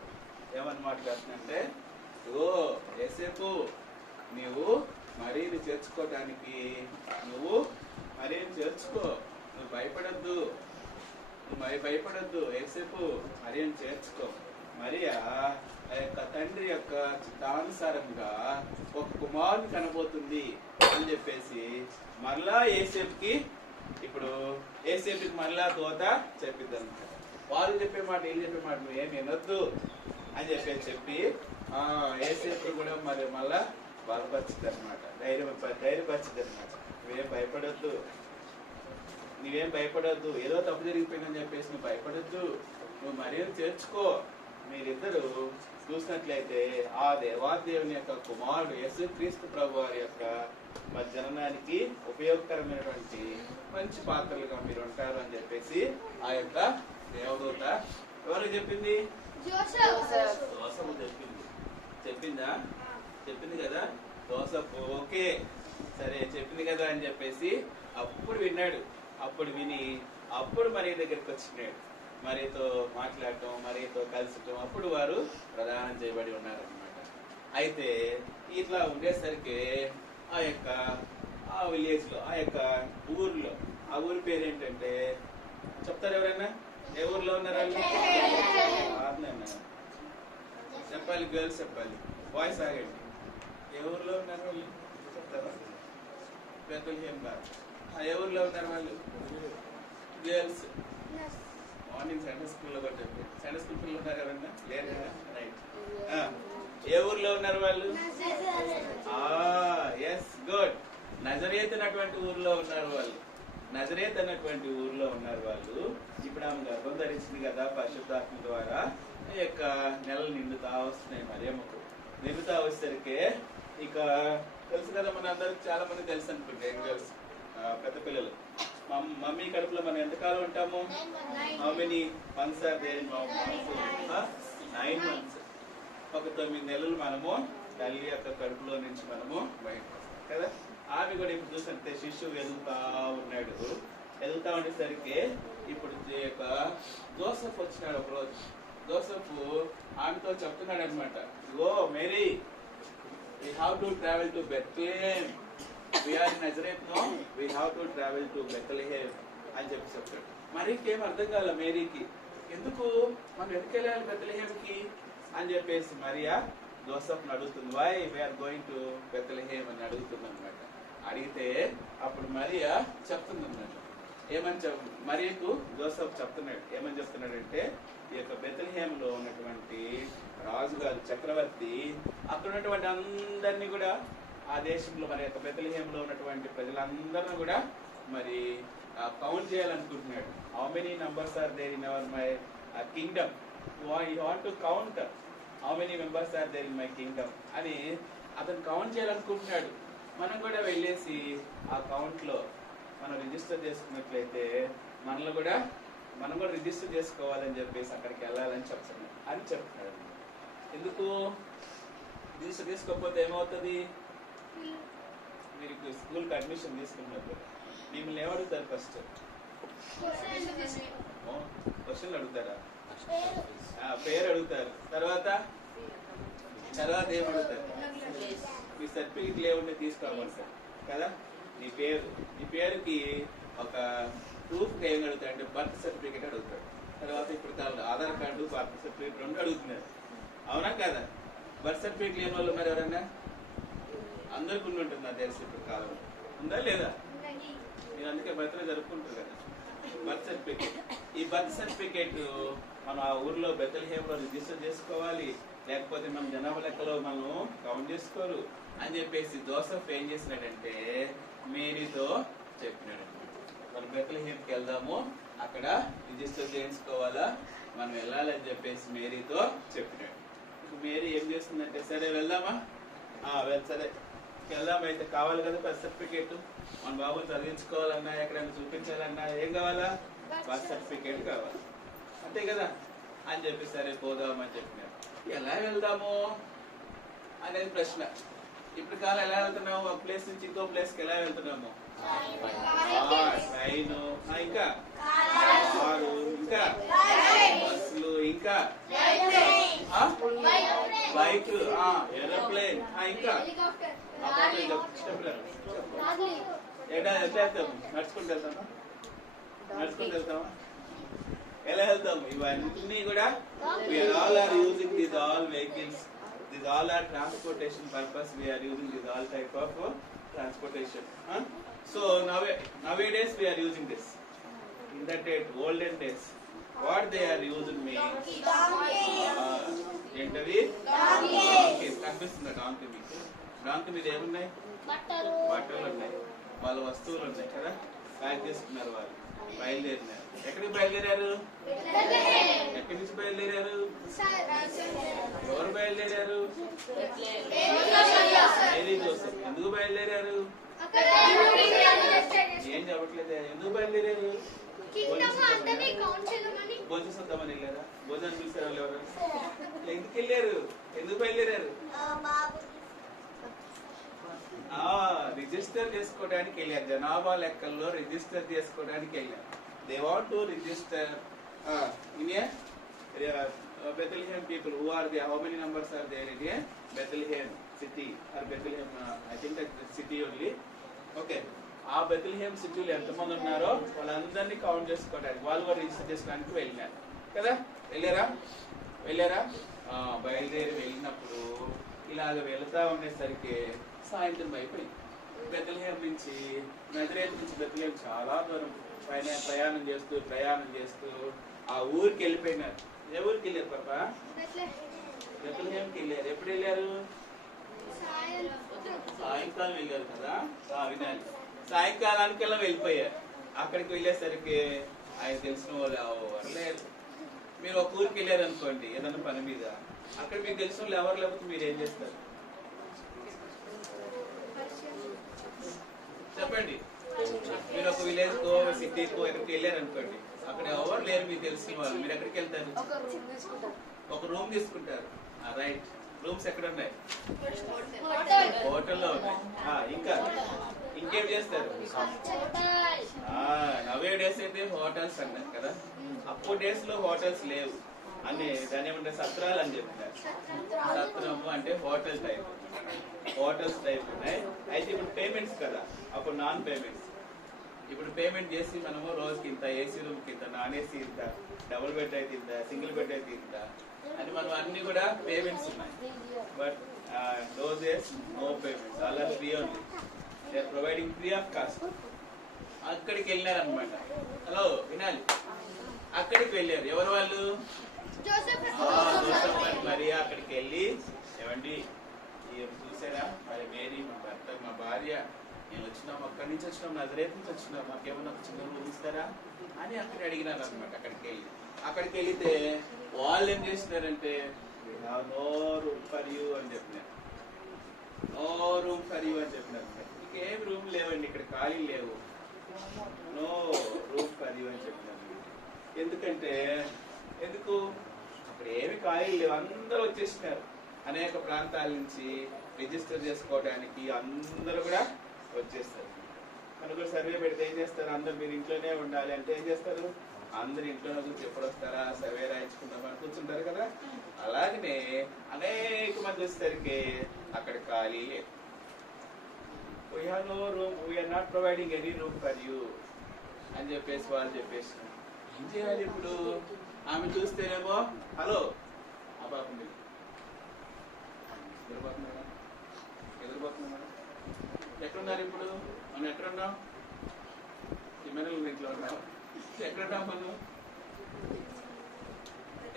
ఏమని మాట్లాడుతుందంటే, ఓ యేసేపు, నువ్వు మరీని చేర్చుకోవడానికి మరీని చేర్చుకో, నువ్వు భయపడద్దు యేసేపు, మరీని చేర్చుకో. మరియా ఆ యొక్క తండ్రి యొక్క చిత్తానుసారంగా ఒక కుమారుని కనబోతుంది అని చెప్పేసి మరలా యేసేపుకి మరలా దూత చెప్పిద్ది అనమాట. వాళ్ళు చెప్పే మాట వీళ్ళు చెప్పే మాట నువ్వేం వినొద్దు అని చెప్పి యేసేపు కూడా మళ్ళా బలపరిచింది అనమాట, ధైర్యపరిచింది అనమాట. నువ్వేం భయపడొద్దు, ఏదో తప్పు జరిగిపోయిందని చెప్పేసి నువ్వు భయపడొద్దు, నువ్వు మరింత చేర్చుకో. మీరిద్దరు చూసినట్లయితే ఆ దేవాదేవుని యొక్క కుమారుడు యేసుక్రీస్తు ప్రభు వారి యొక్క జననానికి ఉపయోగకరమైనటువంటి మంచి పాత్రలుగా మీరు ఉంటారు అని చెప్పేసి ఆ యొక్క దేవదూత ఎవరికి చెప్పింది? జోసెఫ్ చెప్పింది కదా. జోసెఫ్ ఓకే సరే చెప్పింది కదా అని చెప్పేసి అప్పుడు విన్నాడు. అప్పుడు విని అప్పుడు మరియ దగ్గరికి వచ్చినాడు. మరియతో మాట్లాడటం, మరియతో కలిసటం, అప్పుడు వారు ప్రదానం చేయబడి ఉన్నారనమాట. అయితే ఇట్లా ఉండేసరికి ఆ విలేజ్ లో, ఆ యొక్క ఊర్లో, ఆ ఊరి పేరు ఏంటంటే చెప్తారు ఎవరైనా? ఏ ఊర్లో ఉన్నారు వాళ్ళు? చెప్పాలి, గర్ల్స్ చెప్పాలి, బాయ్స్ ఆగండి. ఏ ఊర్లో ఉన్నారు వాళ్ళు చెప్తారా? బెత్లెహేమ్ కాదు. ఏ ఊర్లో ఉన్నారు వాళ్ళు? గర్ల్స్. మార్నింగ్ సండే స్కూల్లో కూడా చెప్పారు. సండే స్కూల్ పిల్లలు ఉన్నారు ఎవరన్నా? లేరు కదా? రైట్. ఏ ఊర్లో ఉన్నారు వాళ్ళు? Yes, good. నజరేత్ అన్నటువంటి ఊర్లో ఉన్నారు వాళ్ళు. నజరేత్ అన్నటువంటి ఊర్లో ఉన్నారు వాళ్ళు. ఇప్పుడు ఆమె గర్భం ధరించింది కదా పరిశుద్ధాత్మ ద్వారా. ఈ యొక్క నెలలు నిండుతా వస్తున్నాయి మరియమ్మకు. నిండుతా వచ్చేసరికి ఇక తెలుసు కదా, మన అందరికి చాలా మంది తెలుసు అనుకుంటే, గర్ల్స్, పెద్ద పిల్లలు. మమ్మీ కడుపులో మనం ఎంతకాలం ఉంటాము? How many months are there in 9 months. ఒక 9 నెలలు మనము తల్లి యొక్క కడుపులో నుంచి మనము బయటకు వస్తాం కదా. ఆమె కూడా ఇప్పుడు చూసంటే శిశువు ఎదుగుతా ఉన్నాడు. ఎదుగుతా ఉండేసరికి ఇప్పుడు జోసెఫ్ వచ్చినాడు ఒక రోజు. జోసెఫ్ ఆమెతో చెప్తున్నాడు అనమాట, ఓ Mary, we have to travel to Bethlehem. We are in Nazareth, no? We have to travel to Bethlehem అని చెప్తాడు. మరీకి ఏం అర్థం కాల మేరీకి, ఎందుకు మనం ఎక్కడికెళ్ళాలి బెత్లెహేమ్కి అని చెప్పేసి మరియా జోసెఫ్ని అడుగుతుంది. Why we are going to Bethlehem అని అడుగుతుంది అనమాట. అడిగితే అప్పుడు మరియా చెప్తుంది అన్నమాట. ఏమని మరియకు జోసెఫ్ చెప్తున్నాడు. ఏమని చెప్తున్నాడంటే, ఈ యొక్క బెత్లెహేమ్లో ఉన్నటువంటి రాజుగారు, చక్రవర్తి, అక్కడ ఉన్నటువంటి అందరినీ కూడా, ఆ దేశంలో మరి యొక్క బెత్లెహేమ్లో ఉన్నటువంటి ప్రజలందరినీ కూడా మరి కౌంట్ చేయాలనుకుంటున్నాడు. How many numbers are there in our my kingdom, you want to count how many members are there in my kingdom అని అతను కౌంట్ చేయాలనుకుంటున్నాడు. మనం కూడా వెళ్ళేసి ఆ కౌంట్లో మనం రిజిస్టర్ చేసుకున్నట్లయితే మనం కూడా రిజిస్టర్ చేసుకోవాలని చెప్పేసి అక్కడికి వెళ్ళాలని చెప్తున్నాడు. ఎందుకు రిజిస్టర్ చేసుకోకపోతే ఏమవుతుంది? మీరు స్కూల్కి అడ్మిషన్ తీసుకున్నప్పుడు మిమ్మల్ని ఏమడుగుతారు? ఫస్ట్ క్వశ్చన్లు అడుగుతారా? పేరు అడుగుతారు. తర్వాత ఏమడుగుతారు? మీ సర్టిఫికెట్లు ఏముంటే తీసుకోమంటారు కదా. నీ పేరుకి ఒక ప్రూఫ్ ఏం అడుగుతాడు అంటే బర్త్ సర్టిఫికేట్ అడుగుతాడు. తర్వాత ఇప్పుడు ఆధార్ కార్డు, బర్త్ సర్టిఫికేట్ 2 అడుగుతున్నారు. అవునా కదా? బర్త్ సర్టిఫికేట్ లేని వాళ్ళు మరి ఎవరన్నా? అందరికి ఉంటుంది నా తెలిసి ఇప్పుడు కాలంలో. ఉందా లేదా? మీరు అందుకే బర్త్డే జరుపుకుంటారు కదా. బర్త్ సర్టిఫికేట్, ఈ బర్త్ సర్టిఫికేట్ మనం ఆ ఊర్లో బెత్లెహేమ్లో రిజిస్టర్ చేసుకోవాలి, లేకపోతే మనం జనాభా లెక్కలో మనం కౌంట్ చేసుకోరు అని చెప్పేసి జోసెఫ్ ఏం చేసినాడంటే మేరీతో చెప్పినాడు, మనం బెత్లెహేమ్కి వెళ్దాము, అక్కడ రిజిస్టర్ చేయించుకోవాలా, మనం వెళ్ళాలని చెప్పేసి మేరీతో చెప్పినాడు. మేరీ ఏం చేస్తుందంటే, సరే వెళ్దామా, సరే వెళ్దాం, అయితే కావాలి కదా బర్త్ సర్టిఫికేట్. మన బాబుని చదివించుకోవాలన్నా, ఎక్కడైనా చూపించాలన్నా ఏం కావాలా? బర్త్ సర్టిఫికేట్ కావాలి, అంతే కదా అని చెప్పి సరే పోదామని చెప్పినాడు. ఎలా వెళ్దాము అనేది ప్రశ్న. ఇప్పుడు కాలం ఎలా వెళ్తున్నాము? ఒక ప్లేస్ నుంచి ఇంకో ప్లేస్కి ఎలా వెళ్తున్నాము? ట్రైను, ఇంకా కారు, ఇంకా బస్సులు, ఇంకా బైక్, ఏరోప్లేన్, ఇంకా ఎట్లా వెళ్తాము? నడుచుకుంటూ వెళ్తామా? ఎలా వెళ్తాము? ఇవన్నీ కూడా we are all are using these all vehicles, these all are transportation purpose, we are using these all type of transportation. So nowadays we are using this. In that olden days, what they are using means ఏంటది? కనిపిస్తుందా donkey మీకు? Donkey మీద ఏమున్నాయి? బట్టలు ఉన్నాయి, వాళ్ళ వస్తువులు ఉన్నాయి కదా. ప్యాక్ చేసుకున్నారు, వాళ్ళు బయలుదేరినారు. ఎక్కడికి బయలుదేరారు? ఎక్కడి నుంచి బయలుదేరారు? ఎవరు బయలుదేరారు? Mary Joseph. ఎందుకు బయలుదేరారు? ఏం చెప్పట్లేదు. ఎందుకు బయలుదేరారు? భోజనం చూద్దామని వెళ్ళారా? భోజనం చూసారా? ఎవరు? ఎందుకు వెళ్ళారు? ఎందుకు బయలుదేరారు? రిజిస్టర్ చేసుకోవడానికి వెళ్ళారు, జనాభా లెక్కల్లో రిజిస్టర్ చేసుకోవడానికి వెళ్ళారు. They want to register in a Bethlehem people. Who are there? How many numbers are there in a Bethlehem city or Bethlehem? I think that city only. Okay. ఆ బెత్లెహేం సిటీలో ఎంతమంది ఉన్నారో వాళ్ళందరినీ కౌంట్ చేసుకోవడానికి వాళ్ళు కూడా రిజిస్టర్ చేసుకోవడానికి వెళ్ళినారు కదా. వెళ్ళారా బయలుదేరి వెళ్ళినప్పుడు ఇలాగ వెళుతూ ఉండేసరికి సాయంత్రం అయిపోయింది. బెత్లెహేం నుంచి నజరేతు నుంచి బెత్లెహేం చాలా దూరం ప్రయాణం చేస్తూ ఆ ఊరికి వెళ్ళిపోయినారు. ఏ ఊరికి వెళ్ళారు పాప? బెత్లెహేంకి వెళ్ళారు. ఎప్పుడు వెళ్ళారు? సాయంకాలం వెళ్ళారు కదా. వినాలి, సాయంకాలానికల్లా వెళ్ళిపోయారు. అక్కడికి వెళ్ళేసరికి ఆయన తెలిసిన వాళ్ళు ఎవరు లేరు. మీరు ఒక ఊరికి వెళ్ళారు అనుకోండి ఏదన్నా పని మీద, అక్కడ మీకు తెలిసిన వాళ్ళు ఎవరు లేకపోతే మీరు ఏం చేస్తారు చెప్పండి. మీరు ఒక విలేజ్ కో సిటీకో ఎక్కడికి వెళ్ళారు అనుకోండి, అక్కడ ఎవరు లేరు మీకు తెలిసిన వాళ్ళు, మీరు ఎక్కడికి వెళ్తారు? ఒక రూమ్ తీసుకుంటారు. రైట్. రూమ్స్ ఎక్కడ ఉన్నాయి? హోటల్లో ఉన్నాయి. ఇంకా ఇంకేం చేస్తారు? నవే డేస్ అయితే హోటల్స్ అన్నారు కదా. అప్పుడు డేస్ లో హోటల్స్ లేవు, అన్ని దాని ఏమంటారు సత్రాలు అని చెప్పినారు. సత్రము అంటే హోటల్స్ టైప్ ఉన్నాయి. అయితే ఇప్పుడు పేమెంట్స్ కదా, అప్పుడు నాన్ పేమెంట్స్. ఇప్పుడు పేమెంట్ చేసి మనము రోజుకి ఇంత, ఏసీ రూమ్ కి ఇంత, నాన్ ఏసీ ఇంత, డబుల్ బెడ్ అయితే ఇంత, సింగిల్ బెడ్ అయితే ఇంత అని మనం అన్ని కూడా పేమెంట్స్ ఉన్నాయి. But those days no payments, all are free only. They are providing free of cost. అక్కడికి వెళ్ళారు అనమాట. హలో వినాలి, అక్కడికి వెళ్ళారు. ఎవరు వాళ్ళు? మరి అక్కడికి వెళ్ళి ఏమండి చూసారా మరి మేరీ మా భర్త మా భార్య నేను వచ్చినాం, అక్కడి నుంచి వచ్చినాం, నజరేత్ నుంచి వచ్చినాం, మాకేమన్నా ఒక చిన్న రూమ్ ఇస్తారా అని అక్కడ అడిగినారు అనమాట. అక్కడికి వెళితే వాళ్ళు ఏం చేసినారంటే నో రూమ్ ఫర్ యూ అని చెప్పినారు. నో రూమ్ ఫర్ యూ అని చెప్పినారు. ఇంకేం రూమ్ లేవండి, ఇక్కడ ఖాళీ లేవు, నో రూమ్ ఫర్ యూ అని చెప్పినారు. ఎందుకు అక్కడ ఏమి ఖాళీ లేవు, అందరూ వచ్చేసినారు. అనేక ప్రాంతాల నుంచి రిజిస్టర్ చేసుకోవడానికి అందరూ కూడా వచ్చేస్తారు. కనుక సర్వే పెడితే ఏం చేస్తారు? అందరు మీరు ఇంట్లోనే ఉండాలి అంటే ఏం చేస్తారు? అందరు ఇంట్లోనే గురించి ఎప్పుడు వస్తారా, సర్వే రాయించుకుందామని కూర్చుంటారు కదా. అలాగనే అనేక మంది వచ్చేసరికి అక్కడ ఖాళీ లేదు. We have no room, we are not providing any room for you అని చెప్పేసి వాళ్ళు చెప్పేసి ఏం చేయాలి ఇప్పుడు? ఆమె చూస్తేనేమో హలో ఆ పాప ఎదురుపోతున్నారా? ఎక్కడున్నారు ఇప్పుడు? మనం ఎక్కడున్నాం? ఇమ్మేనల్ ఇంట్లో ఉన్నాం. ఎక్కడున్నాం మనం?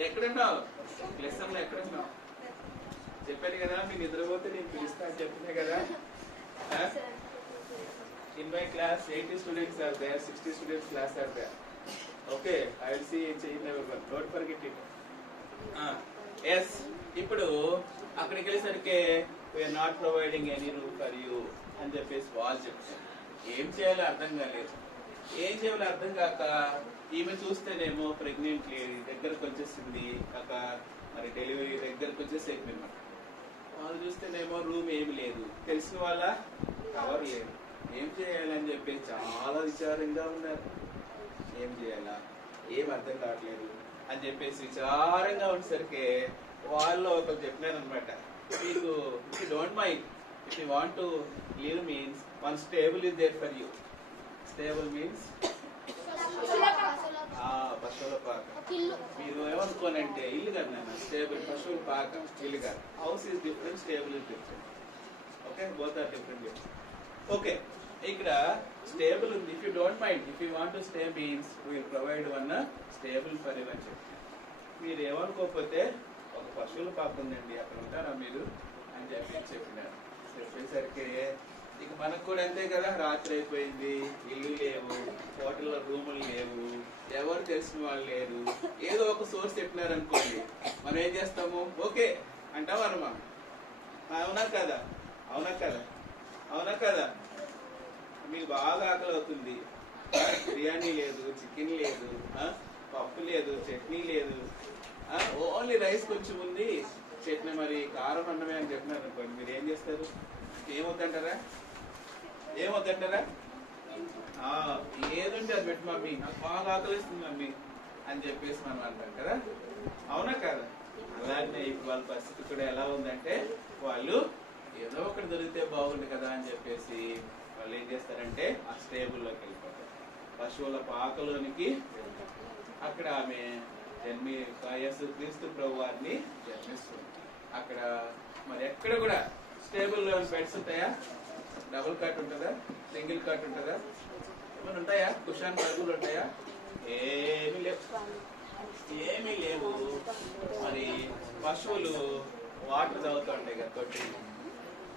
ఎక్కడున్నావు? లెసన్లో ఎక్కడున్నావు? చెప్పాను కదా, మీరు నిద్రపోతే నేను పిలుస్తా అని చెప్పినా కదా. In my class 80 students are there, 60 students class are there. Okay, I will see in everyone. Don't forget it. Yes. ఇప్పుడు అక్కడికి వెళ్ళేసరికి we are not providing any room for you అని చెప్పేసి వాళ్ళు చెప్తారు. ఏం చేయాలో అర్థం కాలేదు. ఏం చేయాలో అర్థం కాక ఈమె చూస్తేనేమో ప్రెగ్నెంట్ లేడీ దగ్గరకు వచ్చేసింది, కాక మరి డెలివరీ దగ్గరకు వచ్చేసేది అనమాట. వాళ్ళు చూస్తేనేమో రూమ్ ఏమి లేదు, తెలిసిన వాళ్ళ కవర్ లేదు. ఏం చేయాలని చెప్పేసి చాలా విచారంగా ఉన్నారు. ఏం చేయాలా, ఏం అర్థం కావట్లేదు అని చెప్పేసి విచారంగా ఉండేసరికి వాళ్ళు ఒకరు చెప్పినారనమాట, మీకు if you don't mind, if you want to live means one stable is there for you. Stable means పశువుల పాక. మీరు ఏమనుకోనంటే ఇల్లు కదా నాన్న, స్టేబుల్ పశువుల పాక ఇల్లు కాదు. House is different, stable is different. Okay, both are different. Okay, ఇక్కడ స్టేబుల్ ఉంది. If you don't mind, if you want to stay means will provide one stable for you అని చెప్పి. మీరు ఏమనుకోకపోతే ఒక పశువుల పాక ఉందండి, అక్కడ ఉంటారా మీరు అని చెప్పినారు. చెప్పేసరికి ఇక మనకు కూడా అంతే కదా, రాత్రి అయిపోయింది, ఇల్లు లేవు, హోటల్లో రూములు లేవు, ఎవరు తెలిసిన వాళ్ళు లేరు. ఏదో ఒక సోర్స్ చెప్పినారు అనుకోండి, మనం ఏం చేస్తాము? ఓకే అంటాం అనమా. అవునా కదా? అవునా కదా? అవునా కదా? మీకు బాగా ఆకలి అవుతుంది, బిర్యానీ లేదు, చికెన్ లేదు, పప్పు లేదు, చట్నీ లేదు, ఓన్లీ రైస్ కొంచెం ఉంది, చట్నీ మరి కారం అన్నమే అని చెప్పినారు అనుకోండి, మీరు ఏం చేస్తారు? ఏమవుతుంటారా? ఏమవుతుంటారా? ఏదంటే అది పెట్టు మమ్మీ, నాకు బాగా ఆకలిస్తుంది మమ్మీ అని చెప్పేసి మనం అంటాం కదా, అవునా కదా? అలాగే ఇప్పుడు వాళ్ళ పరిస్థితి కూడా ఎలా ఉందంటే, వాళ్ళు ఏదో ఒకటి దొరికితే బాగుంది కదా అని చెప్పేసి వాళ్ళు ఏం చేస్తారంటే ఆ స్టేబుల్లోకి వెళ్ళిపోతారు, పశువుల పాకలోనికి వెళ్తారు. అక్కడ ఆమె క్రీస్తు ప్రభు వారిని జన్మిస్తుంది. అక్కడ మరి ఎక్కడ కూడా స్టేబుల్లో బెడ్స్ ఉంటాయా? డబుల్ కాట్ ఉంటుందా? సింగిల్ కాట్ ఉంటుందా? ఏమైనా ఉంటాయా? కుషాన్ పరుగులు ఉంటాయా? ఏమీ లేవు, ఏమీ లేవు. మరి పశువులు వాటర్ తాగుతూ ఉంటాయి కదా తొట్టి,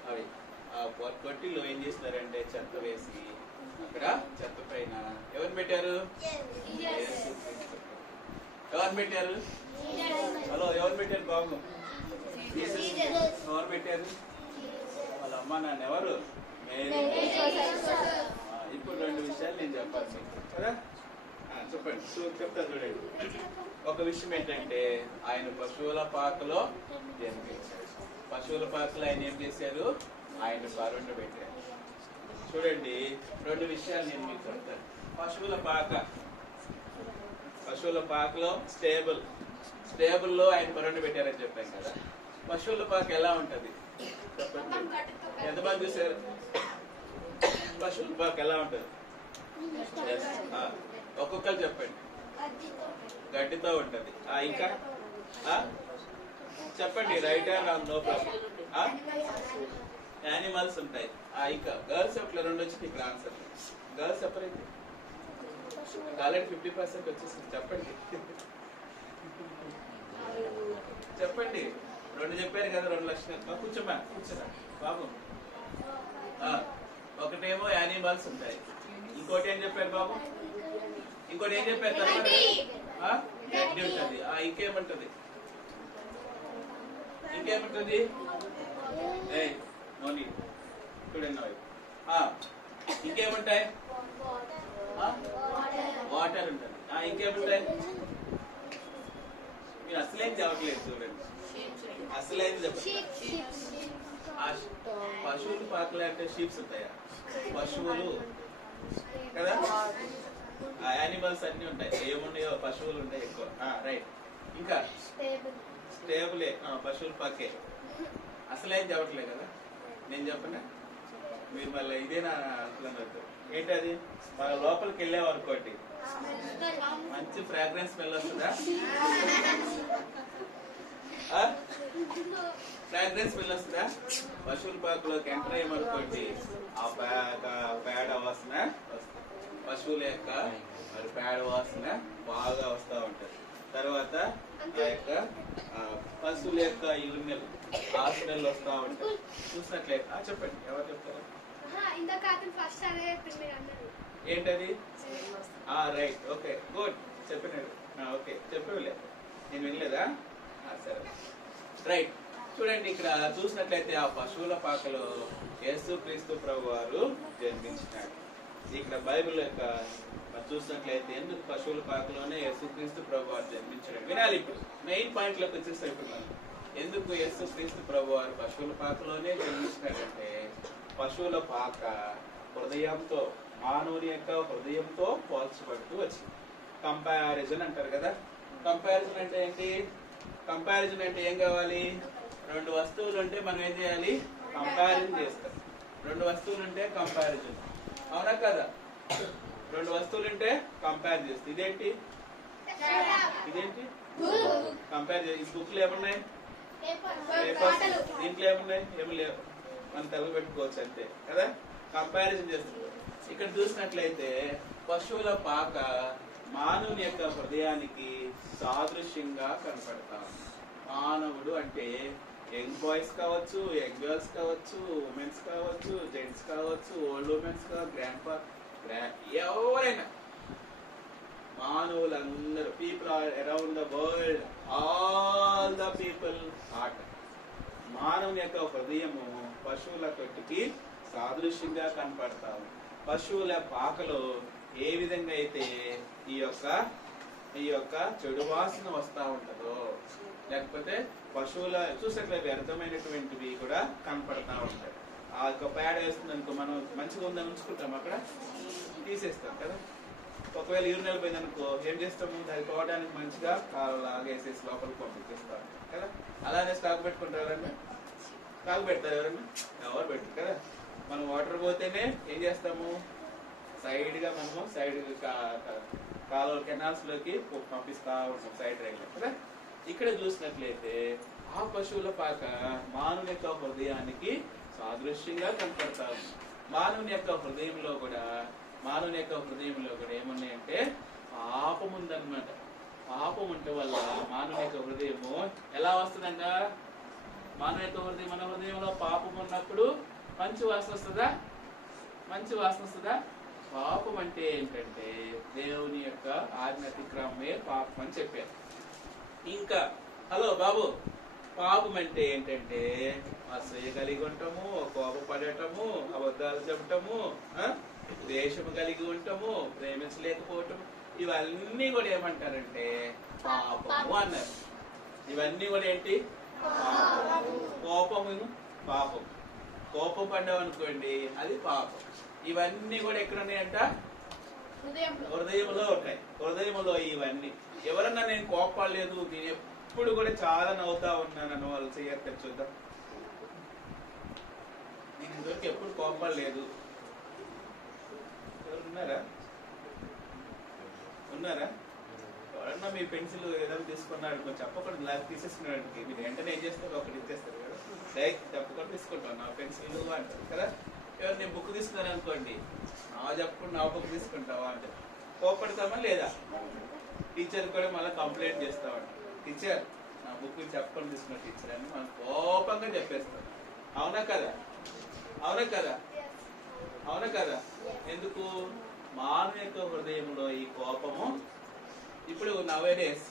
అవి ఆ తొట్టిలో ఏం చేస్తారంటే చెత్త వేసి అక్కడ చెత్త పైన ఎవరు పెట్టారు? ఎవరు పెట్టారు? హలో, ఎవరు పెట్టారు? బాబు ఎవరు పెట్టారు? వాళ్ళ అమ్మ నాన్న ఎవరు? ఇప్పుడు రెండు విషయాలు నేను చెప్పాలి మీకు కదా, చెప్పండి. చెప్తా చూడండి. ఒక విషయం ఏంటంటే ఆయన పశువుల పాకలో జన్మించారు. పశువుల పాకలో ఆయన ఏం చేశారు? ఆయన పరుండు పెట్టారు. చూడండి, రెండు విషయాలు నేను మీకు చెప్తాను. పశువుల పాకలో స్టేబుల్లో ఆయన పరుండు పెట్టారని చెప్పాను కదా. పశువుల పాక ఎలా ఉంటది చెప్పండి, ఎంతమంది చూసారు? పశువుల పాక ఎలా ఉంటది? ఒక్కొక్కరు చెప్పండి. గడ్డితో ఉంటది. ఇంకా చెప్పండి, right and no problem. Animals ఉంటాయి. ఇంకా గర్ల్స్ అట్లా రెండు వచ్చింది ఇక్కడ ఆన్సర్. గర్ల్స్ చెప్పరైతే ఆల్రెడీ 50% వచ్చేసింది. చెప్పండి చెప్పండి. రెండు చెప్పారు కదా, 2 లక్షలు. కూర్చోమా, కూర్చోరా బాబు. ఒకటేమో యానిమల్స్ ఉంటాయి, ఇంకోటి ఏం చెప్పారు బాబు? ఇంకోటి ఏం చెప్పారు? గడ్డి ఉంటుంది. ఇంకేముంటది? ఇంకేముంటది? మోని చూడండి. ఇంకేముంటాయి? వాటర్ ఉంటుంది. ఇంకేముంటాయి? మీరు అసలేం చెప్పట్లేదు చూడండి, అసలేం చెప్పండి. పశువులు పాకలే అంటే షీప్స్ ఉంటాయా? పశువులు కదా, యానిమల్స్ అన్ని ఉంటాయి. ఏమున్నాయో పశువులు ఉంటాయి ఎక్కువ. రైట్. ఇంకా స్టేబులే, పశువుల పాకే. అసలేం చెప్పట్లేదు కదా, నేను చెప్పనా? మీరు మళ్ళీ ఇదేనా అనుకున్నట్టు. ఏంటది? మన లోపలికి వెళ్ళామనుకోండి, మంచి ఫ్రాగ్రెన్స్ స్మెల్ వస్తుందా? ఫ్రాగ్రెన్స్ స్మెల్ వస్తుందా? పశువుల పాకలోకి ఎంటర్ అయ్యామనుకోండి, ఆ పేడ వాసన వస్తుంది. పశువుల యొక్క మరి పేడ వాసన బాగా వస్తూ ఉంటది. తర్వాత ఆ యొక్క పశువుల యొక్క యూరినల్ ఆ స్మెల్ వస్తూ ఉంటది. చూసినట్లయితే చెప్పండి, ఎవరు చెప్తారు? ఏంటది? రైట్, ఓకే, గుడ్, చెప్పినాడు. ఓకే, చెప్పలేదు, నేను వినలేదా? సరే, రైట్. చూడండి, ఇక్కడ చూసినట్లయితే ఆ పశువుల పాకలో యేసుక్రీస్తు ప్రభు వారు జన్మించినాడు. ఇక్కడ బైబిల్ యొక్క చూసినట్లయితే ఎందుకు పశువుల పాకలోనే యేసుక్రీస్తు ప్రభు వారు జన్మించాడు వినాలి. ఇప్పుడు మెయిన్ పాయింట్లోకి వచ్చేసి మనం ఎందుకు యేసుక్రీస్తు ప్రభు వారు పశువుల పాకలోనే జన్మించినాడంటే, పశువుల పాక హృదయంతో, మానవుని యొక్క హృదయంతో పోల్చబడుతూ వచ్చింది. కంపారిజన్ అంటారు కదా. కంపారిజన్ అంటే ఏంటి? కంపారిజన్ అంటే ఏం కావాలి? రెండు వస్తువులు ఉంటే మనం ఏం చేయాలి? కంపారిజన్ చేస్తాం. రెండు వస్తువులు ఉంటే కంపారిజన్, అవునా కదా? రెండు వస్తువులు ఉంటే కంపేర్ చేస్తాం. ఇదేంటి? కంపేర్ చేసి బుక్లు ఏమున్నాయి? పేపర్స్. దీంట్లో ఏమున్నాయి? ఏమి లేవు, మనం తెలుగు పెట్టుకోవచ్చు అంతే కదా. కంపారిజన్ చేస్తుంది. ఇక్కడ చూసినట్లయితే పశువుల పాక మానవుని యొక్క హృదయానికి సాదృశ్యంగా కనపడతాం. మానవుడు అంటే యంగ్ బాయ్స్ కావచ్చు, యంగ్ గర్ల్స్ కావచ్చు, ఉమెన్స్ కావచ్చు, జెంట్స్ కావచ్చు, ఓల్డ్ ఉమెన్స్ కావచ్చు, ఎవరైనా మానవులందరూ, people are around the world, all the people heart. మానవుని యొక్క హృదయము పశువుల కొట్టుకి సాదృశ్యంగా కనపడతాము. పశువుల పాకలో ఏ విధంగా అయితే ఈ యొక్క చెడు వాసన వస్తూ ఉంటుందో, లేకపోతే పశువుల చూసినట్లయితే వ్యర్థమైనటువంటివి కూడా కనపడతా ఉంటాయి. ఆ యొక్క పేడ వేస్తుంది అనుకో, మనం మంచిగా ఉందని ఉంచుకుంటాం, అక్కడ తీసేస్తాం కదా. ఒకవేళ యూరినల్ పోయింది అనుకో, ఏం చేస్తాము, దాన్ని పోవడానికి మంచిగా కాలులాగా వేసేసి లోపలికి పంపించేస్తాం కదా. అలానే కాకు పెట్టుకుంటారు ఎవరన్నా, కాకు పెడతారు ఎవరన్నా, ఎవరు పెట్టరు కదా. మనం వాటర్ పోతేనే ఏం చేస్తాము, సైడ్ గా మనము సైడ్ కాలువ కెనాల్స్ లోకి పంపిస్తా ఉంటాం, సైడ్ రైలు కదా. ఇక్కడ చూసినట్లయితే ఆ పశువుల పాక మానవుని యొక్క హృదయానికి సాదృశ్యంగా కనపడతాము. మానవుని యొక్క హృదయంలో కూడా ఏమున్నాయంటే పాపం ఉందన్నమాట. పాపం ఉంటే వల్ల మానవుని యొక్క హృదయము ఎలా వస్తుందంట, మానవుని యొక్క హృదయం, మన హృదయంలో పాపం ఉన్నప్పుడు మంచి వాసన వస్తుందా, మంచి వాసన వస్తుందా. పాపం అంటే ఏంటంటే దేవుని యొక్క ఆజ్ఞ అతిక్రమమే పాపం అని చెప్పారు. ఇంకా హలో బాబు, పాపం అంటే ఏంటంటే అసూయ కలిగి ఉంటాము, కోపపడటము, అబద్ధాలు చెప్పటము, ద్వేషము కలిగి ఉంటాము, ప్రేమించలేకపోవటము, ఇవన్నీ కూడా ఏమంటారంటే పాపము అన్నారు. ఇవన్నీ కూడా ఏంటి, కోపము, పాపం. కోపం పడ్డాం అనుకోండి, అది పాపం. ఇవన్నీ కూడా ఎక్కడ ఉన్నాయంట, హృదయంలో ఉంటాయి. హృదయంలో ఇవన్నీ. ఎవరన్నా నేను కోపడలేదు, నేను ఎప్పుడు కూడా చాలా నవ్వుతా ఉన్నాను వాళ్ళు చేయరు, చూద్దాం. నేను ఇంతవరకు ఎప్పుడు కోపడలేదు, ఎవరు ఉన్నారా, ఉన్నారా? ఎవరన్నా మీ పెన్సిల్ ఏదైనా తీసుకున్నాడు, కొంచెం చెప్పకుండా గ్లాస్ తీసేసుకున్నాడు, మీరు వెంటనే ఏం చేస్తారు, ఒకటి ఇచ్చేస్తారు కదా, డైరెక్ట్ చెప్పకుండా తీసుకుంటాను నా పెన్సిల్ అంటారు కదా. ఎవరు నేను బుక్ తీసుకున్నాను అనుకోండి, చెప్పకుండా నా బుక్ తీసుకుంటావా అంటే కోపడతామా లేదా? టీచర్ కూడా మళ్ళీ కంప్లైంట్ చేస్తామంట, టీచర్ నా బుక్ చెప్పకుండా తీసుకున్న టీచర్ అని మనం కోపంగా చెప్పేస్తాం. అవునా కదా, అవునా కదా, అవునా కదా. ఎందుకు? మానవ యొక్క హృదయంలో ఈ కోపము. ఇప్పుడు నవేడేస్,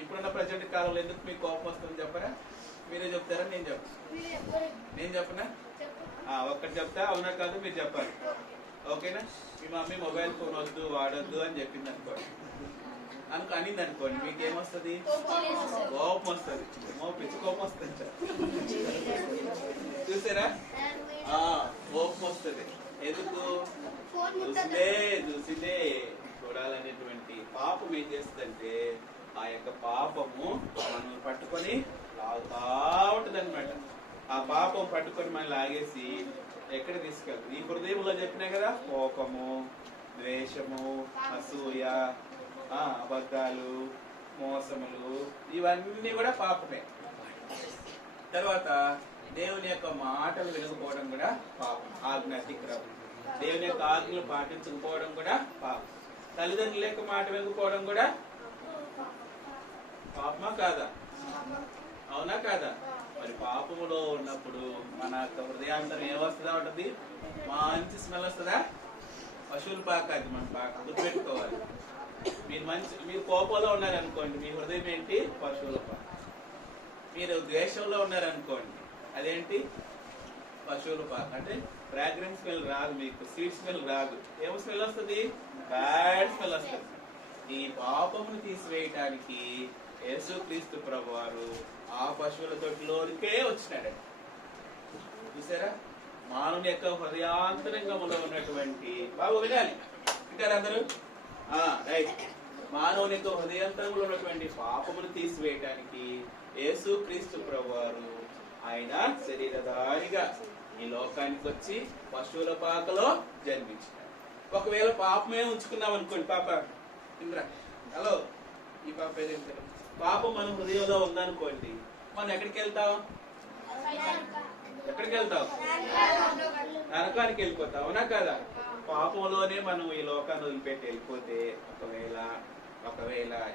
ఇప్పుడున్న ప్రజెంట్ కాలంలో ఎందుకు మీకు కోపం వస్తుంది చెప్పరా? మీరే చెప్తారా, నేను చెప్పను? నేను చెప్పనా? ఒక్కటి చెప్తా, అవునా కాదు మీరు చెప్పాలి, ఓకేనా? మీ మమ్మీ మొబైల్ ఫోన్ వద్దు, వాడొద్దు అని చెప్పింది అనుకోండి, అనింది అనుకోండి, మీకేమొస్తుంది? కోపం వస్తుంది. పిచ్చి కోపం వస్తుంది, చూసారా? కోపం వస్తుంది. ఎందుకు? చూసిందే చూడాలనేటువంటి పాపం ఏం చేస్తుందంటే ఆ యొక్క పాపము మనం పట్టుకొని లాగుతా ఉంటది అనమాట. ఆ పాపం పట్టుకొని మనం లాగేసి ఎక్కడ తీసుకెళ్తుంది? ఈ హృదయంలో చెప్పినా కదా, కోపము, ద్వేషము, అసూయ, అబద్ధాలు, మోసములు, ఇవన్నీ కూడా పాపమే. తర్వాత దేవుని యొక్క మాటలు వినకపోవడం కూడా పాపం, ఆజ్ఞ అతిక్రమం. దేవుని యొక్క ఆజ్ఞలు పాటించకపోవడం కూడా పాపం. తల్లిదండ్రుల యొక్క మాట వినకపోవడం కూడా పాపమా కాదా? అవునా కాదా? మరి పాపములో ఉన్నప్పుడు మన యొక్క హృదయాంతరం ఏమొస్తుందా ఉంటది? మంచి స్మెల్ వస్తుందా? పశువుల పాక, అది మన పాక, గుర్తుపెట్టుకోవాలి. మీరు కోపంలో ఉన్నారనుకోండి, మీ హృదయం ఏంటి? పశువుల పాక. మీరు ద్వేషంలో ఉన్నారనుకోండి, అదేంటి? పశువుల పాక. అంటే ఫ్రాగ్రెన్స్ స్మెల్ రాదు, మీకు స్వీట్ స్మెల్ రాదు. ఏమో స్మెల్ వస్తుంది? బ్యాడ్ స్మెల్ వస్తుంది. ఈ పాపమును తీసివేయటానికి యేసుక్రీస్తు ప్రభువారు ఆ పశువుల తొట్టిలోనికే వచ్చినాడండి. చూసారా? మానవుని యొక్క హృదయాంతరంగంలో ఉన్నటువంటి, బాబు వినాలి వింటారు అందరూ, రైట్. మానవుని యొక్క హృదయాంతరంలో ఉన్నటువంటి పాపమును తీసివేయటానికి యేసుక్రీస్తు ప్రభువారు ఆయన శరీరధారిగా ఈ లోకానికి వచ్చి పశువుల పాకలో జన్మించినాడు. ఒకవేళ పాపమే ఉంచుకున్నాం అనుకోండి, పాప ఇంద్ర, హలో, ఈ పాప ఏదైతే పాపం మన హృదయంలో ఉందనుకోండి, మనం ఎక్కడికి వెళ్తాం? ఎక్కడికి వెళ్తాం? నరకానికి వెళ్ళిపోతాం, అవునా కదా? పాపంలోనే మనం ఈ లోకాన్ని వదిలిపెట్టి వెళ్ళిపోతే, ఒకవేళ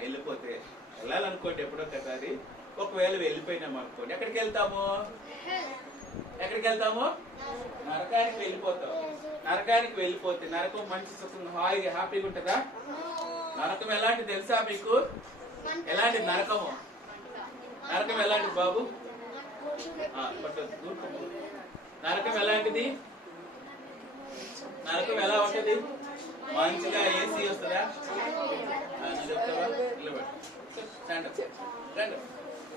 వెళ్ళిపోతే, వెళ్ళాలనుకోండి ఎప్పుడొక్కసారి, ఒకవేళ వెళ్ళిపోయినాం అనుకోండి, ఎక్కడికి వెళ్తాము? ఎక్కడికి వెళ్తాము? నరకానికి వెళ్ళిపోతాం. నరకానికి వెళ్ళిపోతే నరకం మంచి సుఖంగా హాయిగా హ్యాపీగా ఉంటుందా? నరకం ఎలాంటి తెలుసా మీకు? ఎలాంటి నరకము? నరకం ఎలాంటిది బాబు? నరకం ఎలాంటిది? నరకం ఎలా ఉంటది? మంచిగా ఏసీ వస్తుందా? చెప్తావా?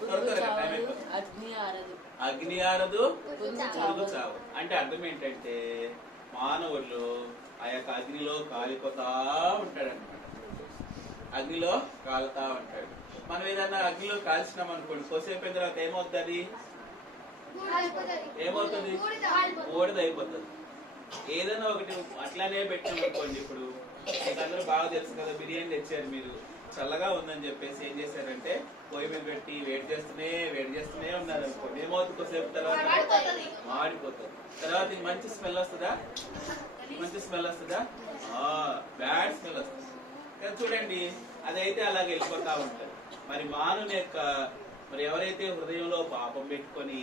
త్వరగా టైం అయిపోతుంది. అగ్ని ఆరదు అగ్ని ఆరదు పురుగు చావు. అంటే అర్థం ఏంటంటే మానవుడు ఆ యొక్క అగ్నిలో కాలిపోతా ఉంటాడు అనమాట. అగ్నిలో కాలుతా ఉంటాడు. మనం ఏదన్నా అగ్నిలో కాల్చినాం అనుకోండి, కొద్దిసేపు అయిన తర్వాత ఏమవుతుంది? ఏమవుతుంది? బూడిద అయిపోతుంది. ఏదైనా ఒకటి అట్లానే పెట్టాం అనుకోండి. ఇప్పుడు మీకు అందరూ బాగా తెలుసు కదా, బిర్యానీ తెచ్చారు మీరు, చల్లగా ఉందని చెప్పేసి ఏం చేశారంటే పొయ్యి మీద పెట్టి వేడి చేస్తూనే ఉన్నారు అనుకోండి. ఏమవుతుంది? కొద్దిసేపు తర్వాత మాడిపోతుంది. తర్వాత మంచి స్మెల్ వస్తుందా? మంచి స్మెల్ వస్తుందా? బ్యాడ్ స్మెల్ వస్తుంది. కానీ చూడండి, అదైతే అలాగే వెళ్ళిపోతా ఉంటుంది. మరి మానవుని యొక్క మరి ఎవరైతే హృదయంలో పాపం పెట్టుకొని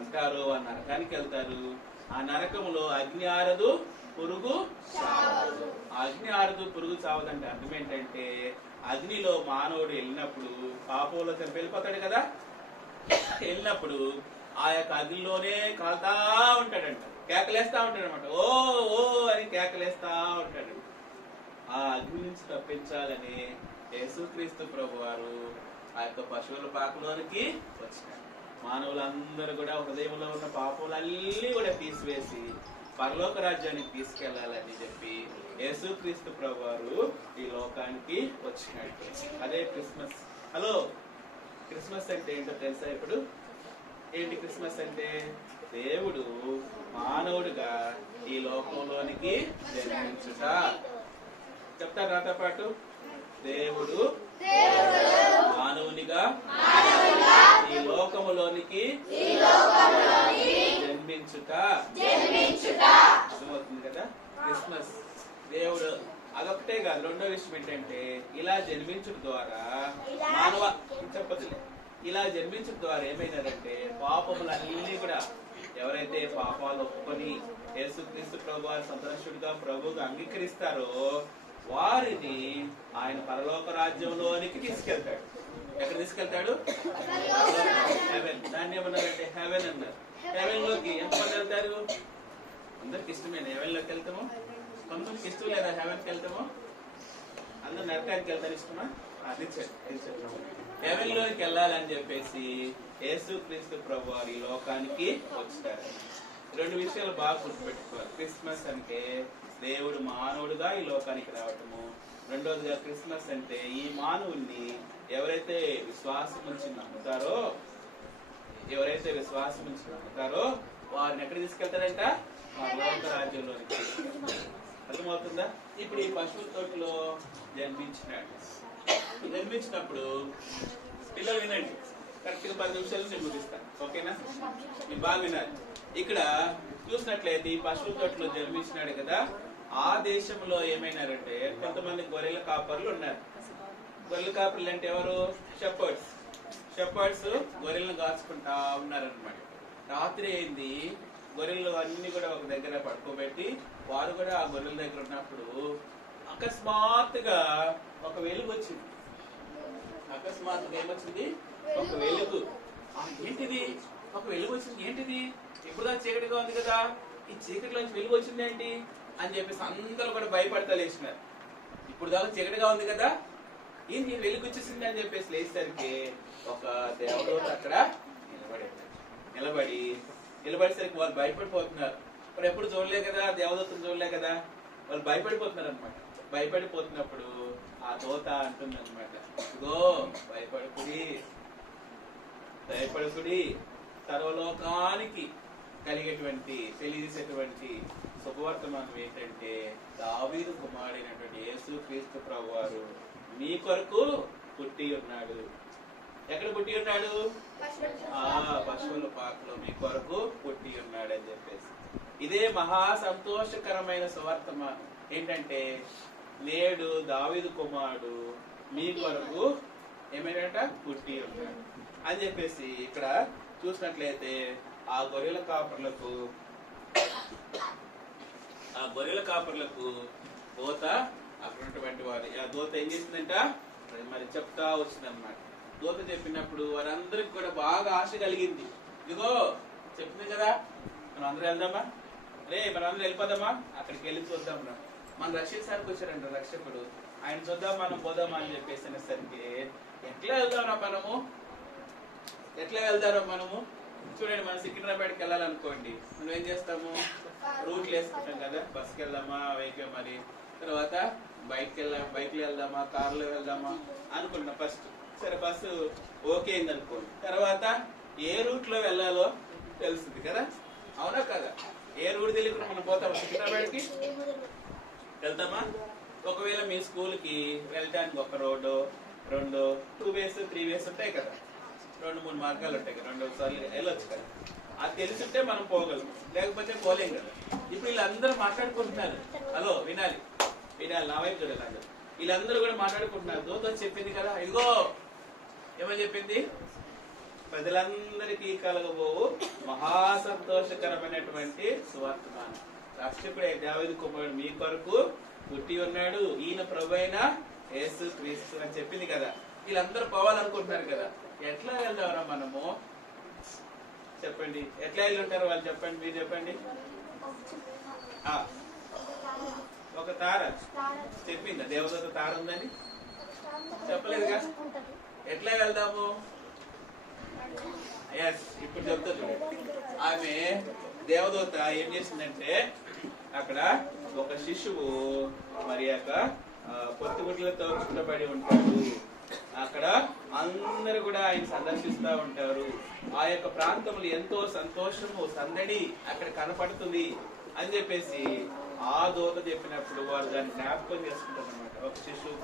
ఉంటారో ఆ నరకానికి వెళ్తారు. ఆ నరకములో అగ్ని ఆరదు పురుగు చావదు. అగ్ని ఆరదు పురుగు చావదంటే అర్థం ఏంటంటే అగ్నిలో మానవుడు వెళ్ళినప్పుడు పాపంలో వెళ్ళిపోతాడు కదా. వెళ్ళినప్పుడు ఆ యొక్క అగ్నిలోనే కాలుతా ఉంటాడంట, కేకలేస్తా ఉంటాడు అనమాట. ఓ ఓ అని కేకలేస్తా ఉంటాడు. ఆ అగ్ని నుంచి తప్పించాలని యేసుక్రీస్తు ప్రభు వారు ఆ యొక్క పశువుల పాకలోనికి వచ్చినారు. మానవులందరూ కూడా హృదయంలో ఉన్న పాపములన్నీ కూడా తీసివేసి పరలోక రాజ్యానికి తీసుకెళ్లాలని చెప్పి యేసుక్రీస్తు ప్రభు వారు ఈ లోకానికి వచ్చినట్టు. అదే క్రిస్మస్. హలో, క్రిస్మస్ అంటే ఏంటో తెలుసా? ఇప్పుడు ఏంటి క్రిస్మస్ అంటే? దేవుడు మానవుడిగా ఈ లోకంలోనికి జన్మించుట. చెప్తారు నాతో పాటు. దేవుడు మానవునిగా ఈ లోకములోనికి జన్మించుట. అర్థమవుతుంది కదా? క్రిస్మస్ దేవుడు అదొకటే కాదు. రెండో విషయం ఏంటంటే ఇలా జన్మించడం ద్వారా మానవ చెప్పదులే ఇలా జన్మించడం ద్వారా ఏమైనారంటే పాపములన్నీ కూడా ఎవరైతే పాపాలు ఒప్పుకొని యేసుక్రీస్తు ప్రభు వారి సంతోషుడిగా ప్రభువుగా అంగీకరిస్తారో వారిని ఆయన పరలోక రాజ్యంలోనికి తీసుకెళ్తాడు. ఎక్కడ తీసుకెళ్తాడు? హెవెన్. దాన్ని ఏమన్నారంటే హెవెన్ అన్నారు. హెవెన్ లోకి ఎంతమంది వెళ్తారు? అందరికి ఇష్టమైన హెవెన్ లోకి వెళ్తాము. కొంతమందికి ఇష్టం లేదా హెవెన్కి వెళ్తాము? అందరు నరకానికి వెళ్తారు. ఇష్టమా? అది హెవెన్ లోకి వెళ్ళాలని చెప్పేసి యేసుక్రీస్తు ప్రభు వారు ఈ లోకానికి వచ్చారు. రెండు విషయాలు బాగా గుర్తుపెట్టుకోవాలి. క్రిస్మస్ అంటే దేవుడు మానవుడుగా ఈ లోకానికి రావటము. రెండోదిగా క్రిస్మస్ అంటే ఈ మానవుణ్ణి ఎవరైతే విశ్వాసం నుంచి నమ్ముతారో వారిని ఎక్కడ తీసుకెళ్తారంట? పరలోక రాజ్యంలోనికి. అర్థమవుతుందా? ఇప్పుడు ఈ పశువుల తోటలో జన్మించినప్పుడు పిల్లలు వినండి, కరెక్ట్ గా 10 నిమిషాలు నేను ముగిస్తాను. ఓకేనా? మీరు బాగా వినాలి. ఇక్కడ చూసినట్లయితే ఈ పశువుల తోటలో జన్మించినాడు కదా. ఆ దేశంలో ఏమైనారంటే కొంతమంది గొర్రెల కాపర్లు ఉన్నారు. గొర్రెల కాపర్లు అంటే ఎవరు? షెపర్డ్స్ గొర్రెలను కాచుకుంటా ఉన్నారనమాట. రాత్రి అయింది, గొర్రెలు అన్ని కూడా ఒక దగ్గర పడుకోబెట్టి వారు కూడా ఆ గొర్రెల దగ్గర ఉన్నప్పుడు అకస్మాత్తుగా ఒక వెలుగు వచ్చింది. ఏమొచ్చింది? ఒక వెలుగు. ఏంటిది? ఒక వెలుగు వచ్చింది. ఏంటిది? ఇప్పుడు దాకా చీకటిగా ఉంది కదా, ఈ చీకటిలోంచి వెలుగు వచ్చింది ఏంటి అని చెప్పేసి అందరూ కూడా భయపడతా లేచినారు. ఇప్పుడు దాకా చీకటిగా ఉంది కదా, ఏంటి వెలుగు వచ్చేసింది అని చెప్పేసి లేచేసరికి ఒక దేవదూత అక్కడ నిలబడేసరికి వాళ్ళు భయపడిపోతున్నారు. మరి ఎప్పుడు చూడలే కదా, దేవదూతను చూడలే కదా, వాళ్ళు భయపడిపోతున్నారు అనమాట. భయపడిపోతున్నప్పుడు ఆ దూత అంటుంది అనమాట, ఇగో భయపడుకుడి సర్వలోకానికి తెలియజేసేటువంటి శుభవర్తమానం ఏంటంటే దావీదు కుమారుడైనటువంటి యేసుక్రీస్తు ప్రభువారు మీ కొరకు పుట్టి ఉన్నాడు. ఎక్కడ పుట్టి ఉన్నాడు? పశువుల పాకలో మీ కొరకు పుట్టి ఉన్నాడు అని చెప్పేసి ఇదే మహా సంతోషకరమైన సువర్తమానం. ఏంటంటే నేడు దావీదు కుమారుడు మీ కొరకు ఏమైనా పుట్టి ఉన్నాడు అని చెప్పేసి ఇక్కడ చూసినట్లయితే ఆ గొర్రెల కాపర్లకు దూత అక్కడ ఉన్నటువంటి వారు ఆ దూత ఏం చేసిందంట మరి చెప్తా వచ్చిందన్నమాట. దూత చెప్పినప్పుడు వారందరికి కూడా బాగా ఆశ కలిగింది. ఇదిగో చెప్తుంది కదా, మనం అందరూ వెళ్దామా, మనందరూ వెళ్ళిపోదామా, అక్కడికి వెళ్ళి చూద్దాం రా, మన రక్షించడానికి వచ్చారంట రక్షకుడు, ఆయన చూద్దాం మనం పోదామా అని చెప్పేసి అనేసరికి ఎట్లా వెళ్దాం రా మనము, ఎట్లా వెళ్తారో మనము చూడండి. మనం సికింద్రాబాద్కి వెళ్ళాలనుకోండి, మనం ఏం చేస్తాము? రూట్లు వేసుకుంటాం కదా. బస్కి వెళ్దామా, వెహికల్ మరి తర్వాత బైక్లో వెళ్దామా, కార్లో వెళ్దామా అనుకుంటున్నాం ఫస్ట్. సరే బస్సు ఓకే అయింది అనుకోండి, తర్వాత ఏ రూట్ లో వెళ్ళాలో తెలుస్తుంది కదా, అవునా కదా? ఏ రూట్ తెలియకుండా మనం పోతాం సికింద్రాబాద్కి వెళ్తామా? ఒకవేళ మీ స్కూల్కి వెళ్ళటానికి ఒక రోడ్డు 2 వేస్ 3 వేస్ ఉంటాయి కదా, 2-3 మార్గాలు ఉంటాయి కదా, 2 సార్లు వెళ్ళొచ్చు కదా. అది తెలుసుంటే మనం పోగలం, లేకపోతే పోలేం కదా. ఇప్పుడు వీళ్ళందరూ మాట్లాడుకుంటున్నారు. హలో, వినాలి నా వైపు చూడాలి. వీళ్ళందరూ కూడా మాట్లాడుకుంటున్నారు. దూత చెప్పింది కదా, ఇదిగో ఏమని చెప్పింది? ప్రజలందరికీ కలగబోవు మహా సంతోషకరమైనటువంటి సువార్తమానం. రక్షకుడే దావీదు కుమారుడు మీ కొరకు పుట్టి ఉన్నాడు, ఈయన ప్రభువైన యేసు క్రీస్తు అని చెప్పింది కదా. వీళ్ళందరూ పోవాలనుకుంటున్నారు కదా. ఎట్లా వెళ్దామరా మనము? చెప్పండి, ఎట్లా వెళ్ళి ఉంటారు వాళ్ళు? చెప్పండి, మీరు చెప్పండి. ఒక తార చెప్పిందా దేవదూత తార ఉందని? చెప్పలేదుగా. ఎట్లా వెళ్దాము? ఎస్, ఇప్పుడు చెప్తుంది. ఆమె దేవదూత ఏం చేసిందంటే, అక్కడ ఒక శిశువు మరి యొక్క పొత్తుగుడ్లతో చుట్టబడి ఉంటాడు. అక్కడ అందరూ కూడా ఆయన సందర్శిస్తూ ఉంటారు. ఆ యొక్క ప్రాంతంలో ఎంతో సంతోషము, సందడి అక్కడ కనపడుతుంది అని చెప్పేసి ఆ దూత చెప్పినప్పుడు వారు దాన్ని జ్ఞాపకం చేసుకుంటారు అనమాట. ఒక శిశువు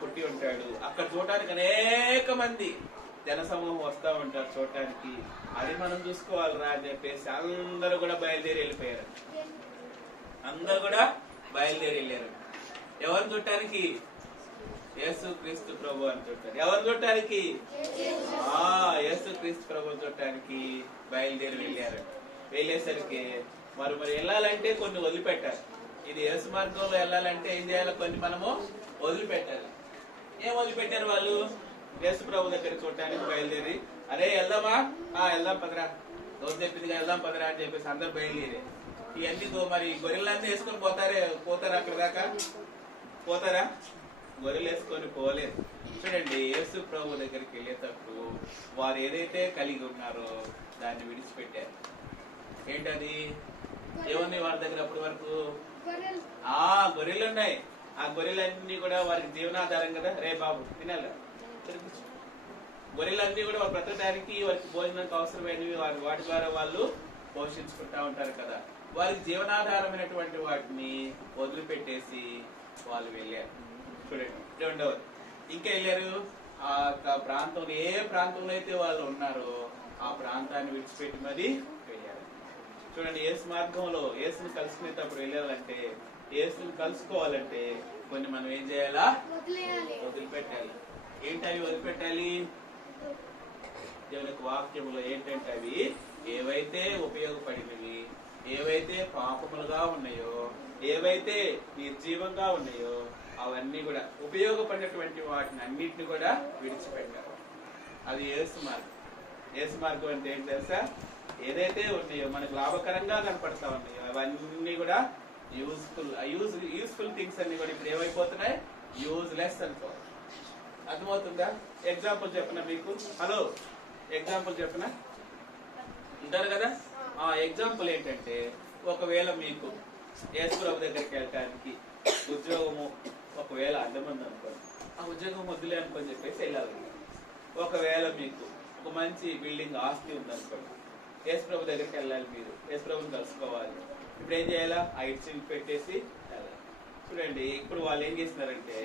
పుట్టి ఉంటాడు. అక్కడ చూడటానికి అనేక మంది జనసమూహం వస్తూ ఉంటారు చూడటానికి. అది మనం చూసుకోవాలరా అని చెప్పేసి అందరూ కూడా బయలుదేరి వెళ్ళిపోయారు. అందరూ కూడా బయలుదేరి వెళ్ళారు. ఎవరిని చూడటానికి? యేసు క్రీస్తు ప్రభు అని చూడటానికి. ఎవరిని చూడటానికి? యేసు క్రీస్తు ప్రభు చూడటానికి బయలుదేరి వెళ్ళారు. వెళ్ళేసరికి మరి వెళ్ళాలంటే కొన్ని వదిలిపెట్టారు. ఇది యేసు మార్గంలో వెళ్ళాలంటే ఏం చేయాలి? కొన్ని మనము వదిలిపెట్టాలి. ఏం వదిలిపెట్టారు వాళ్ళు? యేసు ప్రభు దగ్గర చూడటానికి బయలుదేరి, అరే వెళ్దామా? వెళ్దాం పదరా, రోజు చెప్పిందిగా వెళ్దాం పదరా అని చెప్పేసి అందరు బయలుదేరి ఇవన్నీ మరి గొర్రెలన్నీ వేసుకొని పోతారా అక్కడ దాకా? పోతారా? గొర్రెలు వేసుకొని పోలేదు. చూడండి, యేసు ప్రభు దగ్గరికి వెళ్ళేటప్పుడు వారు ఏదైతే కలిగి ఉన్నారో దాన్ని విడిచిపెట్టారు. ఏంటది? ఏముంది వారి దగ్గర అప్పటి వరకు? గొర్రెలు ఉన్నాయి. ఆ గొర్రెలన్నీ కూడా వారికి జీవనాధారం కదా. రే బాబు తినాలి. గొర్రెలన్నీ కూడా వారు బ్రతకడానికి, వారికి భోజనానికి అవసరమైనవి వాటి ద్వారా వాళ్ళు పోషించుకుంటా ఉంటారు కదా. వారికి జీవనాధారమైనటువంటి వాటిని వదిలిపెట్టేసి వాళ్ళు వెళ్ళారు. చూడండి, రెండవది ఇంకా వెళ్ళారు. ఆ ప్రాంతంలో ఏ ప్రాంతంలో అయితే వాళ్ళు ఉన్నారో ఆ ప్రాంతాన్ని విడిచిపెట్టి మరి వెళ్ళారు. చూడండి, యేసు మార్గంలో యేసుని కలుసుకునేటప్పుడు వెళ్ళాలంటే, యేసుని కలుసుకోవాలంటే కొన్ని మనం ఏం చేయాలా? వదిలిపెట్టాలి. ఏంటి అవి వదిలిపెట్టాలి? దేవుని వాక్యములో ఏంటంటే అవి ఏవైతే ఉపయోగపడినవి, ఏవైతే పాపములుగా ఉన్నాయో, ఏవైతే నిర్జీవంగా ఉన్నాయో అవన్నీ కూడా ఉపయోగపడినటువంటి వాటిని అన్నిటిని కూడా విడిచిపెట్టారు. అది యేసు మార్గం. యేసు మార్గం అంటే ఏంటి తెలుసా? ఏదైతే ఉన్నాయో మనకు లాభకరంగా కనపడతా ఉన్నాయో అవన్నీ కూడా యూస్ఫుల్ థింగ్స్ అన్ని కూడా ఇప్పుడు ఏమైపోతున్నాయి? యూజ్లెస్ అనుకో. అర్థమవుతుందా? ఎగ్జాంపుల్ చెప్పిన మీకు. హలో, ఎగ్జాంపుల్ చెప్పిన ఉంటారు కదా. ఆ ఎగ్జాంపుల్ ఏంటంటే, ఒకవేళ మీకు యేసు ప్రభు దగ్గరికి వెళ్ళటానికి ఉద్యోగము ఒకవేళ అడ్డమంది అనుకోండి, ఆ ఉద్యోగం వద్దులే అనుకొని చెప్పేసి వెళ్ళాలి. ఒకవేళ మీకు ఒక మంచి బిల్డింగ్ ఆస్తి ఉందనుకోండి, యేసు ప్రభు దగ్గరికి వెళ్ళాలి. మీరు యేసు ప్రభుని కలుసుకోవాలి. ఇప్పుడు ఏం చేయాలా? ఆ ఇడ్చిని పెట్టేసి వెళ్ళాలి. చూడండి, ఇప్పుడు వాళ్ళు ఏం చేస్తున్నారంటే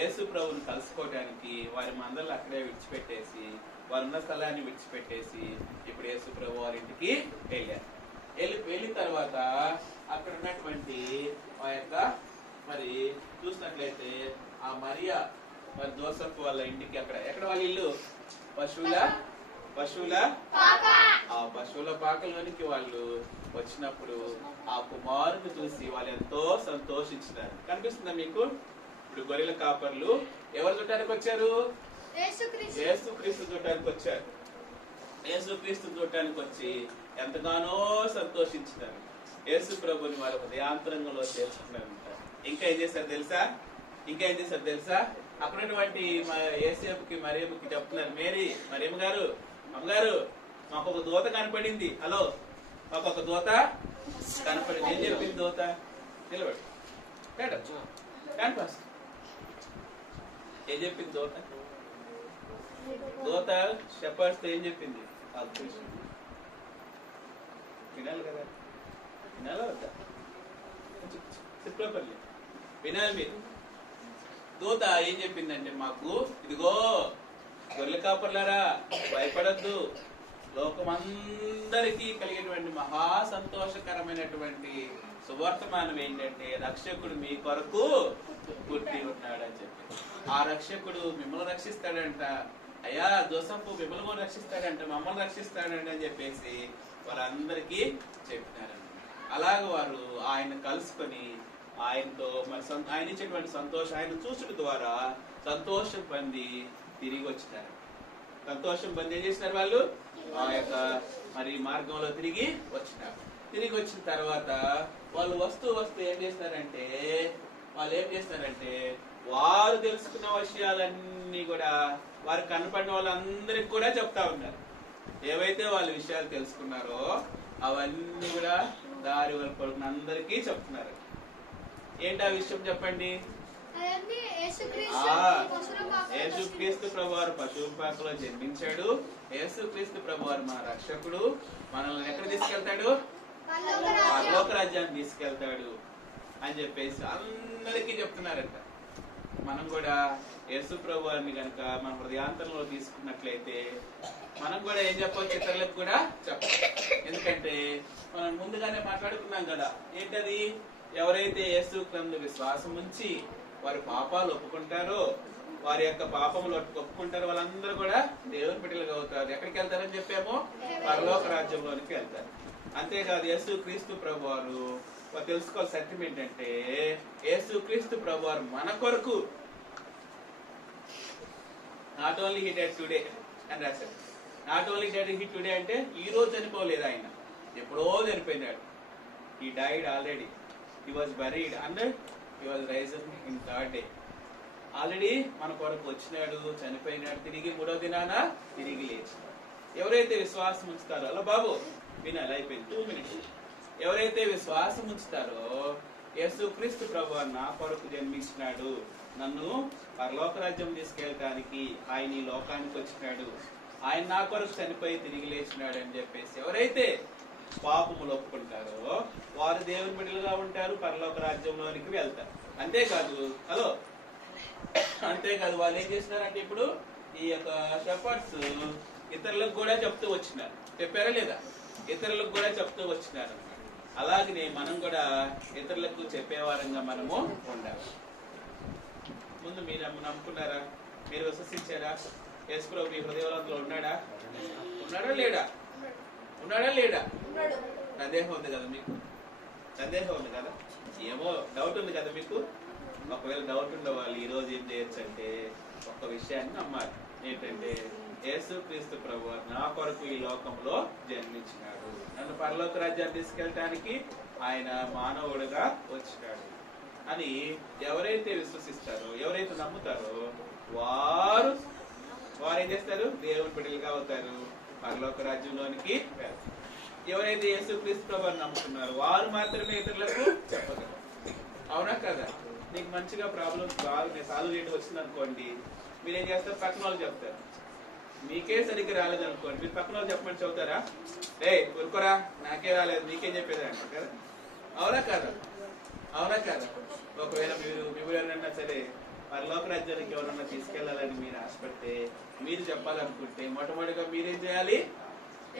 యేసు ప్రభుని కలుసుకోవడానికి వారి మందలు అక్కడే విడిచిపెట్టేసి, వారున్న స్థలాన్ని విడిచిపెట్టేసి ఇప్పుడు యేసు ప్రభు వారి ఇంటికి వెళ్ళారు. వెళ్ళిన తర్వాత అక్కడ ఉన్నటువంటి ఆ యొక్క మరి చూసినట్లయితే ఆ మరియా మరి జోసెఫ్ వాళ్ళ ఇంటికి ఎక్కడ వాళ్ళ ఇల్లు? పశువుల పాకలోనికి వాళ్ళు వచ్చినప్పుడు ఆ కుమారుని చూసి వాళ్ళు ఎంతో సంతోషించినారు. కనిపిస్తుందా మీకు? ఇప్పుడు గొర్రెల కాపర్లు ఎవరు చూడటానికి వచ్చారు? యేసుక్రీస్తు చూడటానికి వచ్చారు. యేసుక్రీస్తు చూడటానికి వచ్చి ఎంతగానో సంతోషించినారు. యేసు ప్రభుని వారి హృదయాంతరంగంలో చేర్చుకున్నారు. ఇంకా ఏం చేశారు తెలుసా? ఇంకేం చేశారు తెలుసా? అక్కడున్నటువంటి యేసేపుకి మరియమ్మకి చెప్తున్నారు, మరియమ్మ గారు, అమ్మగారు, మాకు ఒక దూత కనపడింది. హలో, మాకు ఒక దూత కనపడింది. ఏం చెప్పింది దూత? నిలబడి ఫస్ట్ ఏం చెప్పింది దూత? దూత షెపర్డ్స్ ఏం చెప్పింది? వినాలి కదా, వినాలా వద్దా? చెప్పలేపల్లి వినాలి మీరు. దూత ఏం చెప్పిందంటే, మాకు ఇదిగో గొర్రెల కాపర్లారా, భయపడద్దు, లోకమందరికీ కలిగేటువంటి మహా సంతోషకరమైనటువంటి సువర్తమానం ఏంటంటే రక్షకుడు మీ కొరకు పుట్టి ఉన్నాడు అని చెప్పి. ఆ రక్షకుడు మిమ్మల్ని రక్షిస్తాడంట. అయ్యా జోసఫ్ మిమ్మల్ని కూడా రక్షిస్తాడంట, మమ్మల్ని రక్షిస్తాడంట అని చెప్పేసి వాళ్ళందరికీ చెప్పినారంట. అలాగ వారు ఆయన కలుసుకొని ఆయనతో మరి ఆయన ఇచ్చేటువంటి సంతోషం ఆయన చూసుడు ద్వారా సంతోషం పొంది తిరిగి వచ్చినారు. సంతోషం పొంది ఏం చేసినారు? వాళ్ళు ఆ యొక్క మరి మార్గంలో తిరిగి వచ్చినారు. తిరిగి వచ్చిన తర్వాత వాళ్ళు వస్తూ ఏం చేస్తారంటే వారు తెలుసుకున్న విషయాలన్నీ కూడా వారు కనపడిన వాళ్ళందరికి కూడా చెప్తా ఉన్నారు. ఏవైతే వాళ్ళ విషయాలు తెలుసుకున్నారో అవన్నీ కూడా దారి వరకు పడుకున్న అందరికీ చెప్తున్నారు. ఏంటి ఆ విషయం చెప్పండి? యేసుక్రీస్తు ప్రభువారు పశువు పాకలో జన్మించాడు. యేసుక్రీస్తు ప్రభువారు మన రక్షకుడు. మనల్ని ఎక్కడ తీసుకెళ్తాడు? పరలోక రాజ్యాన్ని తీసుకెళ్తాడు అని చెప్పేసి అందరికీ చెప్తున్నారంట. మనం కూడా యేసు ప్రభువారిని కనుక మన హృదయాంతరంలో తీసుకున్నట్లయితే మనం కూడా ఏం చెప్పవచ్చు? ఇతరులకు కూడా చెప్పాలి. ఎందుకంటే మనం ముందుగానే మాట్లాడుకున్నాం కదా, ఏంటది? ఎవరైతే యేసు క్రీస్తు విశ్వాసం ఉంచి వారి పాపాలు ఒప్పుకుంటారో, వారి యొక్క పాపములు ఒప్పుకుంటారో వాళ్ళందరూ కూడా దేవుని బిడ్డలుగా అవుతారు. ఎక్కడికి వెళ్తారని చెప్పామో? పరలోక రాజ్యంలోనికి వెళ్తారు. అంతేకాదు యేసు క్రీస్తు ప్రభువారు తెలుసుకోవాలి సత్యం ఏంటంటే, యేసు క్రీస్తు ప్రభువారు మన కొరకు not only he dead today అని రాశారు. Not only dead he today అంటే ఈ రోజు చనిపోలేదు, ఆయన ఎప్పుడో చనిపోయినాడు. He died already, he was buried and he was risen in third day. Already మన కొరకు వచ్చినాడు, చనిపోయినాడు, తిరిగి 3వ దినాన తిరిగి లేచి. ఎవరైతే విశ్వాసం ఉంచుతారో, అలా బాబు వినాలి, అయిపోయింది 2 minutes. ఎవరైతే విశ్వాసం ఉంచుతారో, యేసు క్రీస్తు ప్రభువు నా కొరకు జన్మించినాడు, నన్ను పరలోక రాజ్యం తీసుకెళ్ళటానికి ఆయన ఈ లోకానికి వచ్చినాడు, ఆయన నా కొరకు చనిపోయి తిరిగి లేచినాడు అని చెప్పేసి ఎవరైతే పాపములు ఒప్పుకుంటారో వారు దేవుని బిడ్డలుగా ఉంటారు, పరలోక రాజ్యంలోనికి వెళ్తారు. అంతేకాదు వాళ్ళు ఏం చేస్తున్నారంటే, ఇప్పుడు ఈ యొక్క షెపర్డ్స్ ఇతరులకు కూడా చెప్తూ వచ్చినారు. చెప్పారా లేదా? ఇతరులకు కూడా చెప్తూ వచ్చినారు. అలాగనే మనం కూడా ఇతరులకు చెప్పేవారంగా మనము ఉండాలి. ముందు మీరు నమ్ముకున్నారా? మీరు విశ్వసించారా? యేసు ప్రభు మీ హృదయంలో ఉన్నాడా లేడా? సందేహం ఉంది కదా మీకు? సందేహం ఉంది కదా? ఏమో డౌట్ ఉంది కదా మీకు? ఒకవేళ డౌట్ ఉండే వాళ్ళు ఈ రోజు ఏం చేయొచ్చు అంటే ఒక్క విషయాన్ని నమ్మాలి. ఏంటంటే యేసు క్రీస్తు ప్రభువు నా కొరకు ఈ లోకంలో జన్మించినాడు, నన్ను పరలోక రాజ్యాన్ని తీసుకెళ్ళటానికి ఆయన మానవుడుగా వచ్చినాడు అని ఎవరైతే విశ్వసిస్తారో, ఎవరైతే నమ్ముతారో వారు ఏం చేస్తారు? దేవుని బిడ్డలుగా అవుతారు, పరలోక రాజ్యంలోనికి వెళ్తారు. ఎవరైతే యేసు క్రీస్తు ప్రభువుని నమ్ముతున్నారో వారు మాత్రమే ఇతరులకు చెప్పగలరు. అవునా కదా? నీకు మంచిగా ప్రాబ్లమ్స్ బాగా సాల్వ్ చేయడం వచ్చింది అనుకోండి, మీరేం చేస్తారు? పక్కన వాళ్ళు చెప్తారు. మీకే సరిగ్గా రాలేదు అనుకోండి, మీరు పక్కన వాళ్ళు చెప్పమని చెబుతారా? ఊరుకోరా, నాకే రాలేదు, మీకేం చెప్పేది అంటారు కదా? అవునా కదా? ఒకవేళ మీరు ఎవరైనా సరే పరలోక రాజ్యానికి ఎవరన్నా తీసుకెళ్లాలని మీరు ఆశపడితే, మీరు చెప్పాలనుకుంటే మొట్టమొదటిగా మీరేం చేయాలి?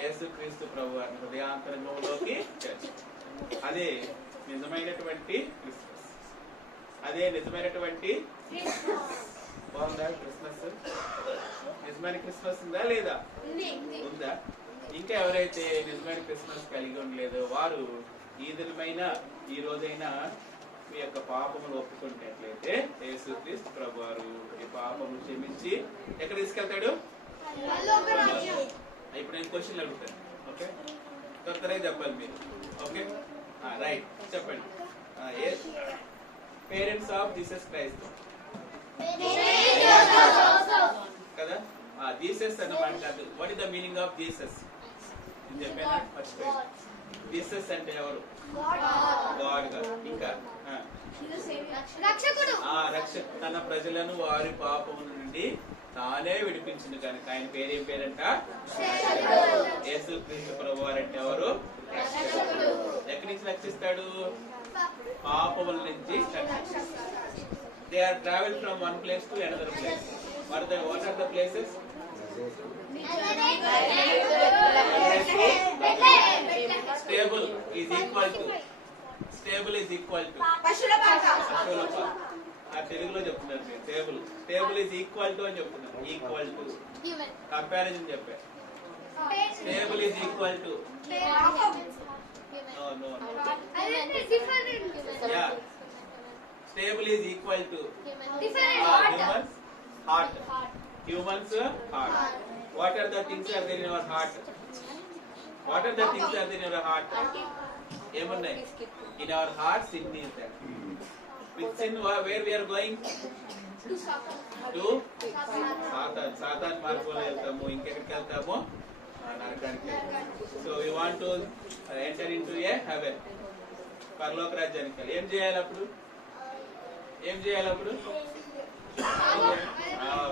యేసు క్రీస్తు ప్రభువు హృదయాంతరంలోకి చేర్చాలి. అదే నిజమైనటువంటి క్రిస్మస్. అదే నిజమైనటువంటి బాగుందా క్రిస్మస్? నిజమైన క్రిస్మస్ ఉందా లేదా? ఉందా? ఇంకా ఎవరైతే నిజమైన క్రిస్మస్ కలిగి ఉండలేదో వారు ఈ దినమైన ఈ రోజైనా మీ యొక్క పాపములు ఒప్పుకున్నట్లయితే యేసు క్రీస్తు ప్రభువారు ఈ పాపములు క్షమించి ఎక్కడ తీసుకెళ్తాడు? ఇప్పుడు నేను క్వశ్చన్లు అడుగుతాను, ఓకే? త్వరగా చెప్పాలి మీరు, ఓకే? రైట్, చెప్పండి. పేరెంట్స్ ఆఫ్ జీసస్ క్రైస్ట్ కదా. జీసస్ అన్నమాట. What is the meaning of Jesus? Jesus అంటే ఎవరు? గాడ్ గారు. ఇంకా రక్షకుడు. రక్షకుడు. తన ప్రజలను వారి పాపము నుండి తానే విడిపించింది కనుక ఆయన పేరు ఏం పేరంట? యేసు క్రీస్తు ప్రభువారు అంటే ఎవరు? ఎక్కడి నుంచి రక్షిస్తాడు? పాపముల నుంచి. They are travel from one place to another place. What are the places? Stable is equal to పశువుల పాక. ఆ తెలుగులో చెప్తున్నారు. స్టేబుల్ ఈజ్ ఈక్వల్ టు అని చెప్తున్నారు. ఈక్వల్ టు కంపారిజన్ చెప్పారు. Stable is equal to no. Yeah. Stable is equal to humans heart. Humans heart. What are the things are there in our heart? What are the things are there in our heart? ఏమున్నాయి? In our heart sin is there. With sin where we are going? To Satan మార్గంలో వెళ్తాము. ఇంకెక్కడికి వెళ్తాము? నరకానికి. So we want to enter into a heaven. పరలోక రాజ్యానికి. ఏం చేయాలి అప్పుడు?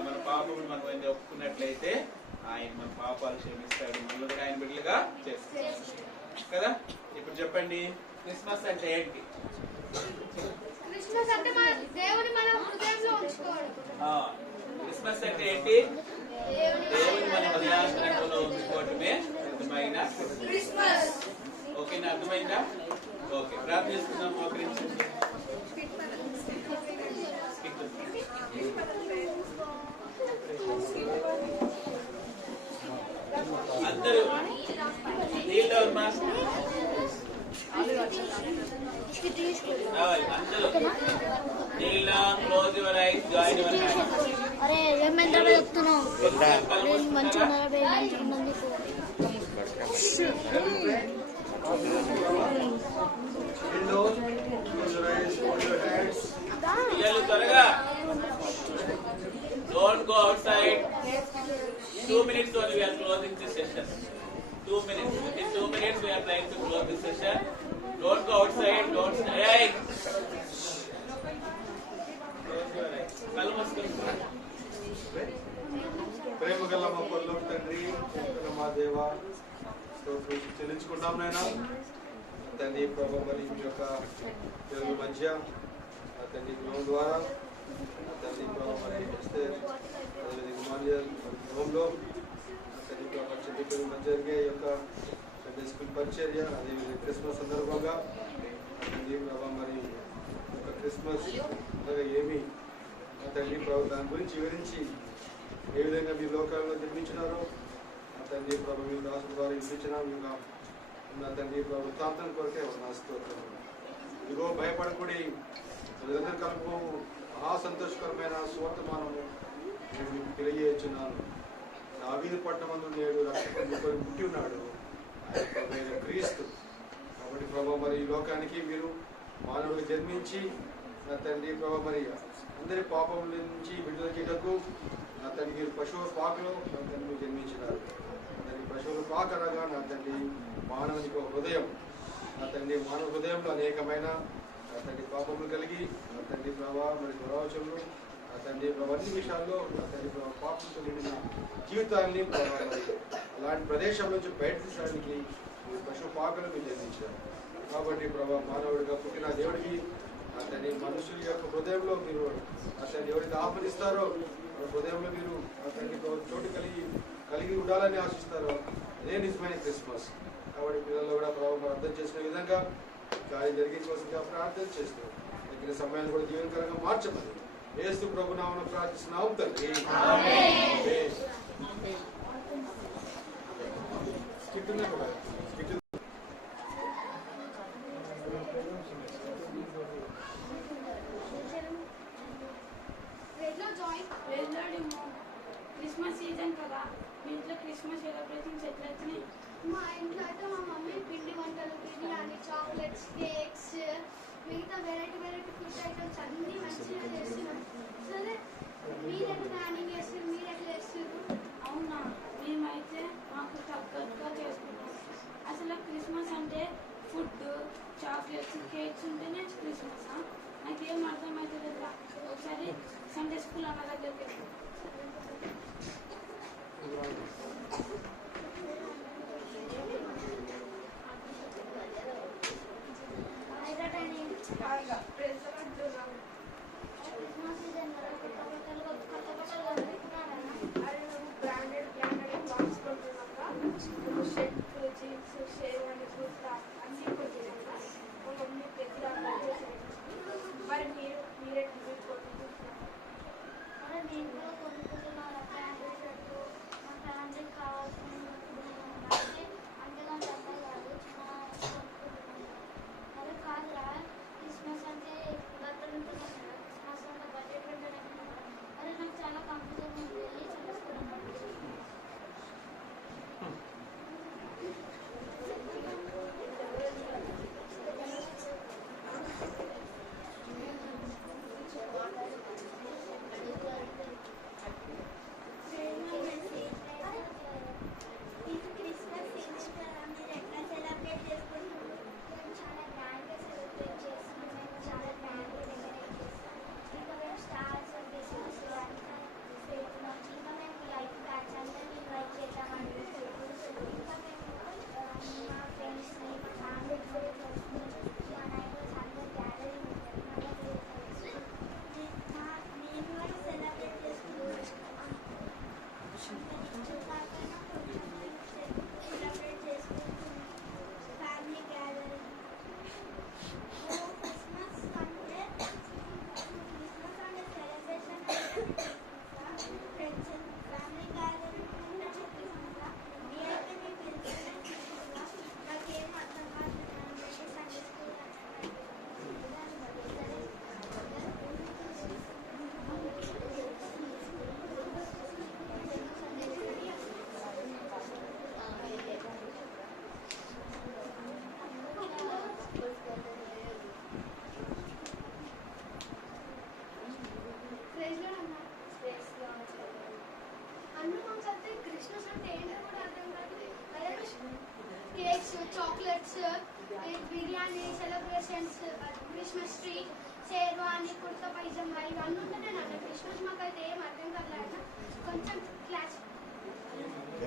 మన పాపములు మనం ఒప్పుకున్నట్లయితే ఆయన మన పాపాలు క్షమిస్తాడు. మనలో కూడా ఆయన బిడ్డలుగా చేస్తాడు కదా. ఇప్పుడు చెప్పండి, క్రిస్మస్ అంటే ఏంటి? క్రిస్మస్ అంటే మన దేవుని మన హృదయంలో ఉంచుకోవడం. క్రిస్మస్ అంటే ఏంటి? దేవుని మన హృదయాంతరంగంలో ఉంచుకోవటమే నిజమైన క్రిస్మస్. ఓకేనా? అర్థమైందా? ఓకే, ప్రార్థన చేసుకుందాం. మోకరించండి. అందరూ నీళ్ళు close your eyes, join your hands. అరే ఏమైందా చెప్తున్నావు? మంచిగా పిల్లలు త్వరగా. Don't go outside. 2 minutes only we are closing this session. 2 minutes. Within 2 minutes we are trying to close this session. Don't go outside. Don't stay. కళ్ళు మూసుకొని. ప్రేమ గల మా పరలోక తండ్రి, మా దేవ, స్తోత్రం చెల్లించుకుంటాం నాయన. తండ్రి ప్రభు, మరి మీ యొక్క తెలుగు మధ్య తండ్రి గృహం ద్వారా తండ్రి ప్రభు, మరి గృహంలో తండ్రి ప్రభు చెల్లి మధ్య జరిగే యొక్క స్కూల్ పరిచర్య, అదేవిధంగా క్రిస్మస్ సందర్భంగా తండ్రి ప్రభు, మరి ఒక క్రిస్మస్ అనగా ఏమి తండ్రి ప్రభు దాని గురించి వివరించి ఏ విధంగా మీ లోకాల్లో జన్మించినారో తండ్రి ప్రభు మీ దాసు ద్వారా ఇప్పించిన నా తండ్రి ప్రభు వృత్తాంతం కొరకే నా స్తోత్రం. ఇదిగో భయపడకూడి అందరి కలుపు మహాసంతోషకరమైన సువర్తమానము నేను మీకు తెలియజేస్తున్నాను. దావీదు పట్టణమందు నేడు రక్షకుడు పుట్టి ఉన్నాడు, ఆయన క్రీస్తు. కాబట్టి ప్రభు, మరి ఈ లోకానికి మీరు మానవుడికి జన్మించి నా తండ్రి ప్రభు, మరి అందరి పాపముల నుంచి విడుదల చేయటకు నా తండ్రి మీరు పశువుల పాకలో నా తండ్రి మీరు జన్మించినారు. తండ్రి పశువుల పాక అనగా నా తండ్రి మానవునికి ఒక హృదయం. నా తండ్రి మానవ హృదయంలో అనేకమైన నా తండ్రి పాపములు కలిగి నా తండ్రి ప్రభావ, మరి దురాలోచనలు, నా తండ్రి ప్రభావ అన్ని విషయాల్లో నా తండ్రి ప్రభావ పాపంతో నిండిన జీవితాన్ని ప్రభావ, అలాంటి ప్రదేశం నుంచి బయట తీసడానికి మీరు పశువు పాకలు మీరు జన్మించారు. కాబట్టి ప్రభావ మానవుడిగా పుట్టిన దేవుడికి అతని మనుషుల యొక్క హృదయంలో మీరు అతన్ని ఎవరికి ఆహ్వానిస్తారో హృదయంలో మీరు అతన్ని చోటు కలిగి ఉండాలని ఆశిస్తారో అదే నిజమైన క్రిస్మస్. కాబట్టి పిల్లలు కూడా ప్రభావం అర్థం చేసిన విధంగా కార్యం జరిగించవలసిందిగా ప్రార్థన చేస్తూ తగిన సమయాన్ని కూడా జీవనకరంగా మార్చమని యేసు ప్రభు నామమున ప్రార్థిస్తున్నాము తండ్రి. క్రిస్మస్ సీజన్ కదా, మీ ఇంట్లో క్రిస్మస్ సెలబ్రేషన్స్ ఎట్లా వచ్చినాయి? మా ఇంట్లో అయితే మా మమ్మీ పిండి వంటలు, బిర్యానీ, చాక్లెట్స్, కేక్స్, మిగతా వెరైటీ ఫుడ్ ఐటమ్స్ అన్నీ మంచిగా చేస్తున్నాం. సరే మీరు ఎట్లా ప్లానింగ్ చేస్తారు, మీరు ఎట్లా చేస్తారు? అవునా, మేమైతే మాకు తగ్గట్టుగా చేసుకుంటాం. అసలు క్రిస్మస్ అంటే ఫుడ్, చాక్లెట్స్, కేక్స్ ఉంటేనే క్రిస్మస్. నాకేం అర్థమవుతుంది కదా. ఒకసారి సండే స్కూల్ అన్న దగ్గరికి వెళ్తాం. క్రిస్మస్ సీజన్ కదా, కొత్త బట్టలు కొనుక్కున్నారా? అది నువ్వు బ్రాండెడ్ క్లాత్స్ కొంటున్నాక షర్ట్, జీన్స్, షేర్వాణి, కుర్తా అన్నీ కొంటున్నాక మా మమ్మీ మరి మీరే కొనుక్కుంటున్నారు? అరే నేను కూడా కొనుక్కుంటున్నాను. బ్రాండెడ్ షర్టు మా ఫ్యామిలీకి కావాల్సిన అంతగా డబ్బా కాదు, చిన్న కొనుక్కుంటున్నాను. అరే కాదురా, క్రిస్మస్ అంటే బట్టలు ఉంటున్నాయి కదా, క్రిస్మస్ అంటే బడ్జెట్ ఉంటేనే కదా. అరే నాకు చాలా కంఫర్టబుల్ ఉంది, వెళ్ళి చేసుకోవడం. ఇది క్రిస్మస్ సీజన్ కదా, మీరు ఎట్లా సెలబ్రేట్ చేసుకుంటున్నారు? మేము చాలా గ్రాండ్గా సెలబ్రేట్ చేస్తాం. మేము చాలా గ్రాండ్గా డెకరేట్ చేస్తాం. ఇంకా మేము స్టార్స్, క్రిస్మస్ అంతా పెట్టుకున్నాం. ఇంకా మేము లైట్ బ్యాగ్స్ అంతా ఇన్వైట్ చేద్దామండి. ఇంకా మేము మా ఫ్రెండ్స్ని, మా ఫ్యామిలీ మా నైబర్స్ అందరూ గ్యాదరింగ్ ఉంటుంది. నేను కూడా సెలబ్రేట్ చేసుకుంటున్నాను. సెలబ్రేట్ చేసుకుంటున్నాం ఫ్యామిలీ గ్యాదరింగ్. క్రిస్మస్ అంటే సెలబ్రేషన్ ఫ్రెండ్స్ ఫ్యామిలీ గ్యాదరింగ్ అంటే క్రిస్మస్. మీ అయితే మీకు తెలుసు, నాకేం అర్థం కాదు. సండే స్కూల్ అన్నీ క్రిస్మస్ అంటే ఏంటో కూడా అర్థం కాదు. Cakes, chocolates, biryani, celebrations, Christmas tree, sherwani, kurta pyjama ఇవన్నీ ఉంటేనే నాన్న క్రిస్మస్. మాకైతే ఏం అర్థం కాదు. కొంచెం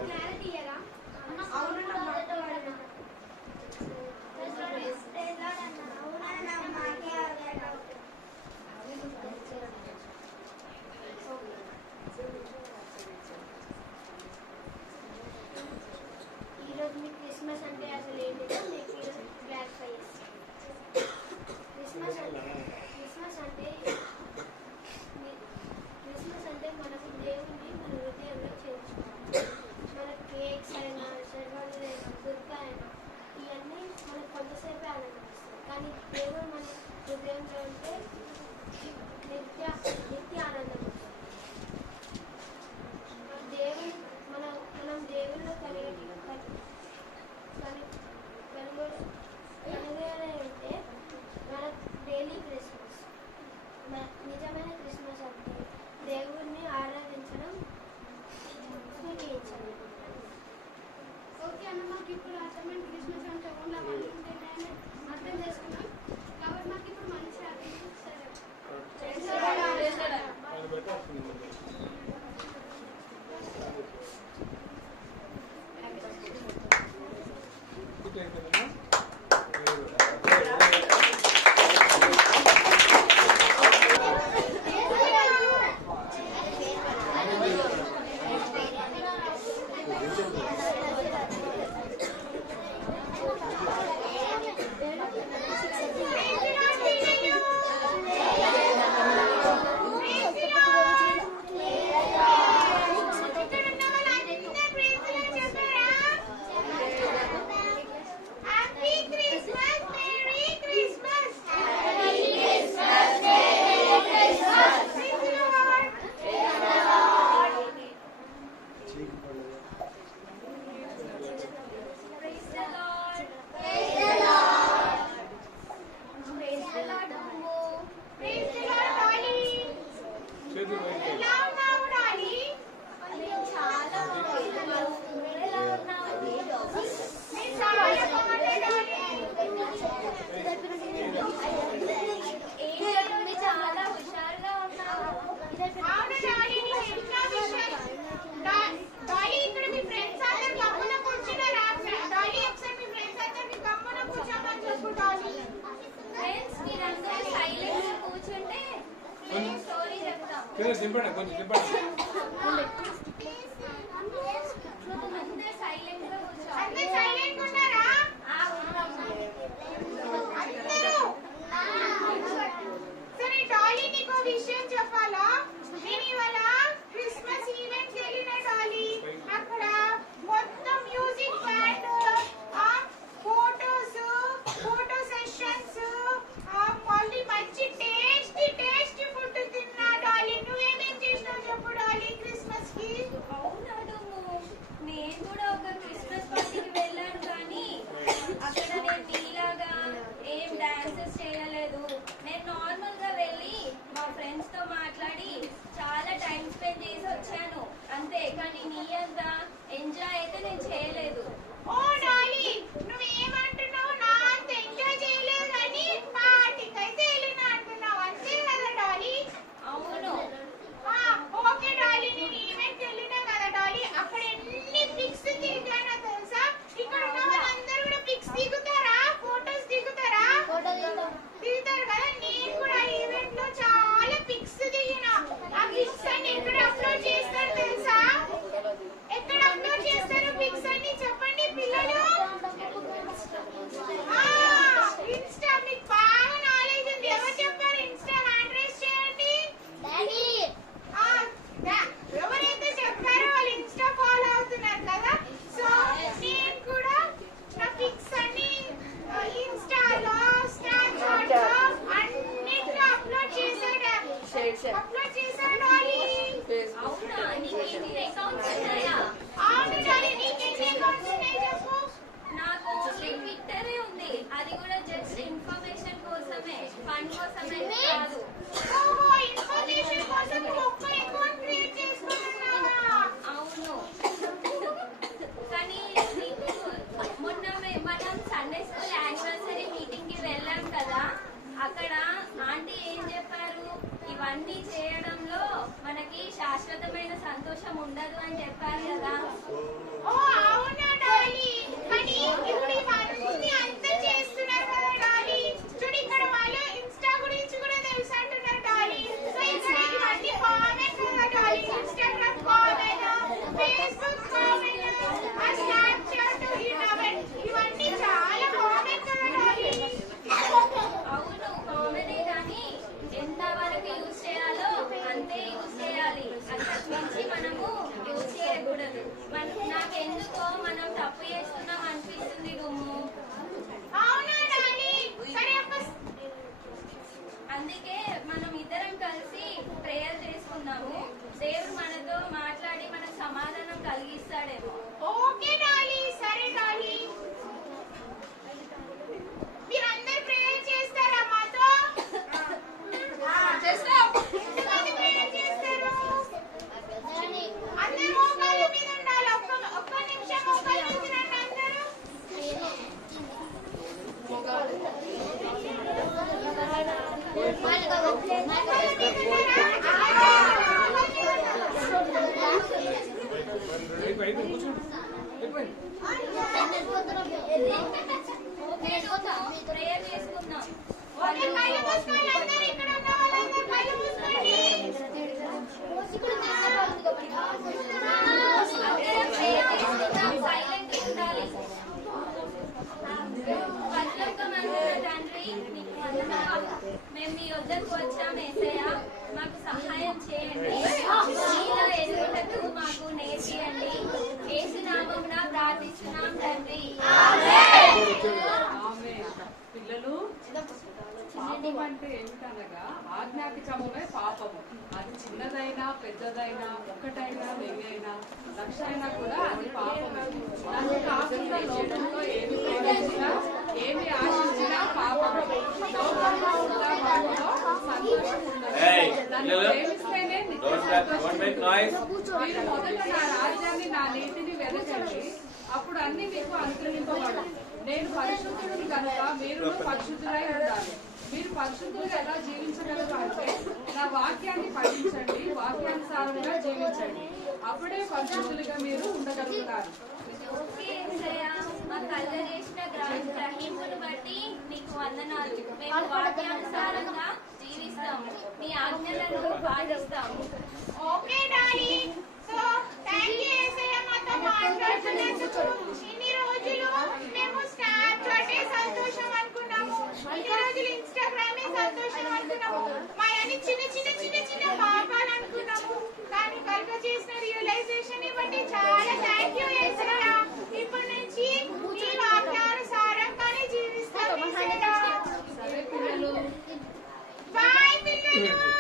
క్లారిటీ ఇయ్యరా? ఈరోజు మీకు క్రిస్మస్ అంటే అసలు ఏంటంటే మీకు ఈరోజు క్లారిఫై చేస్తాను. క్రిస్మస్ అంటే మనకు దేవుని మన హృదయంలో చేర్చుకోవాలి. మన కేక్స్ అయినా, శర్వాలు అయినా కింద దింపండి, కొంచెం దింపండి. అందరూ సైలెంట్ ఉన్నారా? సరే డాలీ, నీకు విషయం చెప్పాలా? నేను ఇవాళ క్రిస్మస్ ఈవెంట్ వెళ్ళిన డాలీ. అక్కడ మొత్తం మ్యూజిక్ బ్యాండ్, ఫోటో సెషన్స్, మళ్ళీ మంచి టేస్టీ ఫుడ్ తిన్నా డాలీ. నువ్వేమేం చేసినావు చెప్పు డాలీ క్రిస్మస్ కి? నేను కూడా ఒక క్రిస్మస్ పార్టీకి వెళ్ళాను, కానీ అక్కడ నేను నీలాగా ఏం డాన్సెస్ చేయలేదు. నేను నార్మల్ గా వెళ్ళి మా ఫ్రెండ్స్ తో మాట్లాడి చాలా టైం స్పెండ్ చేసి వచ్చాను అంతే. కానీ నీ అంత ఎంజాయ్ అయితే నేను చేయలేదు. ఓ డాలీ, నువ్వేమంటున్నావు? నా అంత ఎంజాయ్ చేయలేదు కానీ పార్టీకి అయితే వెళ్ళినా అంటున్నావు, అంతే కదా డాలీ? అవును. ఓకే డాలీ, నేను ఈవెంట్కి వెళ్ళినా కదా డాలీ, అక్కడ ఎన్ని పిక్స్ దిగానో తెలుసా? ఇక్కడ ఉన్న వాళ్ళందరూ కూడా పిక్స్ దిగుతారా? ఫోటోస్ దిగుతారా? దిగుతారు కదా. నేను కూడా ఈవెంట్ లో చాలా పిక్స్ దిగినా. ఆ పిక్స్ అన్ని ఎక్కడ అప్లోడ్ చేస్తారు తెలుసా? ఎక్కడ అప్లోడ్ చేస్తారు పిక్స్ అన్ని చెప్పండి పిల్లలు? ఇన్స్టా. మీకు బాగా నాలెడ్జ్ ఉంది. ఎవరు చెప్పారు? ఇన్స్టా హ్యాండ్ రైజ్ చేయండి. ఎవరైతే చెప్పారో వాళ్ళు ఇన్స్టా ఫాలో అవుతున్నారు కదా. సో నేను కూడా నా పిక్స్ అన్ని ఇన్స్టాలో, స్నాప్చాట్ లో అన్నిట్లో అప్లోడ్ చేశాను డాలీ. అవునా? నీకు ఎన్ని అకౌంట్స్ ఉన్నాయా? అవును డాలీ, నీకు ఎన్ని అకౌంట్స్ ఉన్నాయి చెప్పు? నాకు ఓన్లీ ట్విట్టరే ఉంది. అది కూడా జస్ట్ ఇన్ఫర్మేషన్ కోసమే, ఫన్ కోసమే కాదు. ఓహో, ఇన్ఫర్మేషన్ కోసం ఒక్క అకౌంట్ క్రియేట్ చేసుకుంటున్నావా? అవును. కానీ నీకు మొన్న మనం సండే స్కూల్ యానివర్సరీ మీటింగ్ కి వెళ్ళాం కదా, అక్కడ ఆంటీ ఏం చెప్పారు? ఇవన్నీ చేయడంలో మనకి శాశ్వతమైన సంతోషం ఉండదు అని చెప్పారు కదా. ఓ అవునా డాలీ, కానీ ఇప్పుడు ఇవన్నీ అంతా చేస్తున్నారు కదా డాలీ. చూడు ఇక్కడ వాళ్ళు ఇన్స్టా గురించి కూడా తెలుసు అంటున్నారు డాలీ. సో ఇక్కడ ఇవన్నీ కామన్ కదా Dolly. Instagram common, Facebook common, Snapchat, ఇవన్నీ చాలా కామన్ కదా డాలీ. అవును, కామనే, కానీ ఎంత వరకు యూజ్ చేయాలో అంతే యూజ్ చేయాలి. అంతకు మించి మనము యూజ్ చేయకూడదు. నాకెందుకో మనం తప్పు చేస్తున్నాం అనిపిస్తుంది గుమ్ము. అవునా డాలీ? సరే అందుకే మనం ఇద్దరం కలిసి ప్రేయర్ చేసుకుందాము. దేవుడు మనతో మాట్లాడి మనకు సమాధానం కలిగిస్తాడేమో. ఓకే డాలీ, సరే డాలీ. మీరందరూ ప్రేయర్ చేస్తారా మాతో? చేస్తాం. ఎంతమంది ప్రేయర్ చేస్తారు? అందరూ మోకాళ్ళ మీద ఉండాలి. ఒక్క నిమిషం మోకాళ్ళ మీద ఉండండి అందరూ. అయిపోయింది, కూర్చోండి. అయిపోయింది. ప్రేయర్ చేసుకుందాం. ఓకే, కళ్ళు మూసుకోండి అందరూ. ఇక్కడ ఉన్న వాళ్ళందరూ కళ్ళు మూసుకోండి. సైలెంట్ ఉండాలి. పరలోకమందున్న తండ్రి, నీకు వందనాలు. మేము మీ వద్దకు వచ్చాం యేసయ్య, మాకు సహాయం చేయండి. మీలో ఎదుగుటకు మాకు నేర్పియండి. యేసు నామమున ప్రార్థిస్తున్నాం తండ్రి. పిల్లలు, పాపం అంటే ఏమిటనగా ఆజ్ఞాతికమునే పాపము. అది చిన్నదైనా పెద్దదైనా, ఒక్కటైనా వెయ్యైనా, లక్ష అయినా కూడా అది పాపమే. దాన్ని కాకుండా లోకంలో ఏమి ప్రేమించినా, ఏమి ఆశించినా పాపమే. లోకంలో ఉన్న వాటిలో సంతోషం ఉండదు. దాన్ని ప్రేమిస్తేనే నిత్య సంతోషం. మీరు మొదట నా రాజ్యాన్ని, నా నీతిని వెదకండి, అప్పుడు అన్ని మీకు అనుగ్రహింపబడు. నేను పరిశుద్ధుడిని కనుక మీరు పరిశుద్ధులై ఉండాలి. మీరు పరిశుద్ధులుగా ఎలా జీవించగలరు అంటే నా వాక్యాన్ని పఠించండి, వాక్యానుసారంగా జీవించండి. అప్పుడే పరిశుద్ధులుగా మీరు ఉండగలుగుతారు. ఓకే యేసయ్య, మా కళ్ళ చేసిన గ్రహింపును బట్టి నీకు వందనాలు. మేము వాక్యానుసారంగా జీవిస్తాము. మీ ఆజ్ఞలను పాటిస్తాము. Okay darling. So thank you Yesayya మాతో మాట్లాడుతున్నందుకు. ఇన్ని రోజులు మేము స్నాప్‌చాటే సంతోషం అనుకున్నాము, ఇన్ని రోజులు ఇన్‌స్టాగ్రామే సంతోషం అనుకున్నాము, మాయని చిన్న చిన్న చిన్న చిన్న పాపాలు అనుకున్నాము. కానీ కల్ప చేసిన రియలైజేషన్ బట్టి చాలా థాంక్యూ యేసయ్య. ఇప్పటి నుంచి నీ వాక్యానుసారంగానే జీవిస్తాం యేసయ్య. సరే పిల్లలు. బాయ్ పిల్లలు.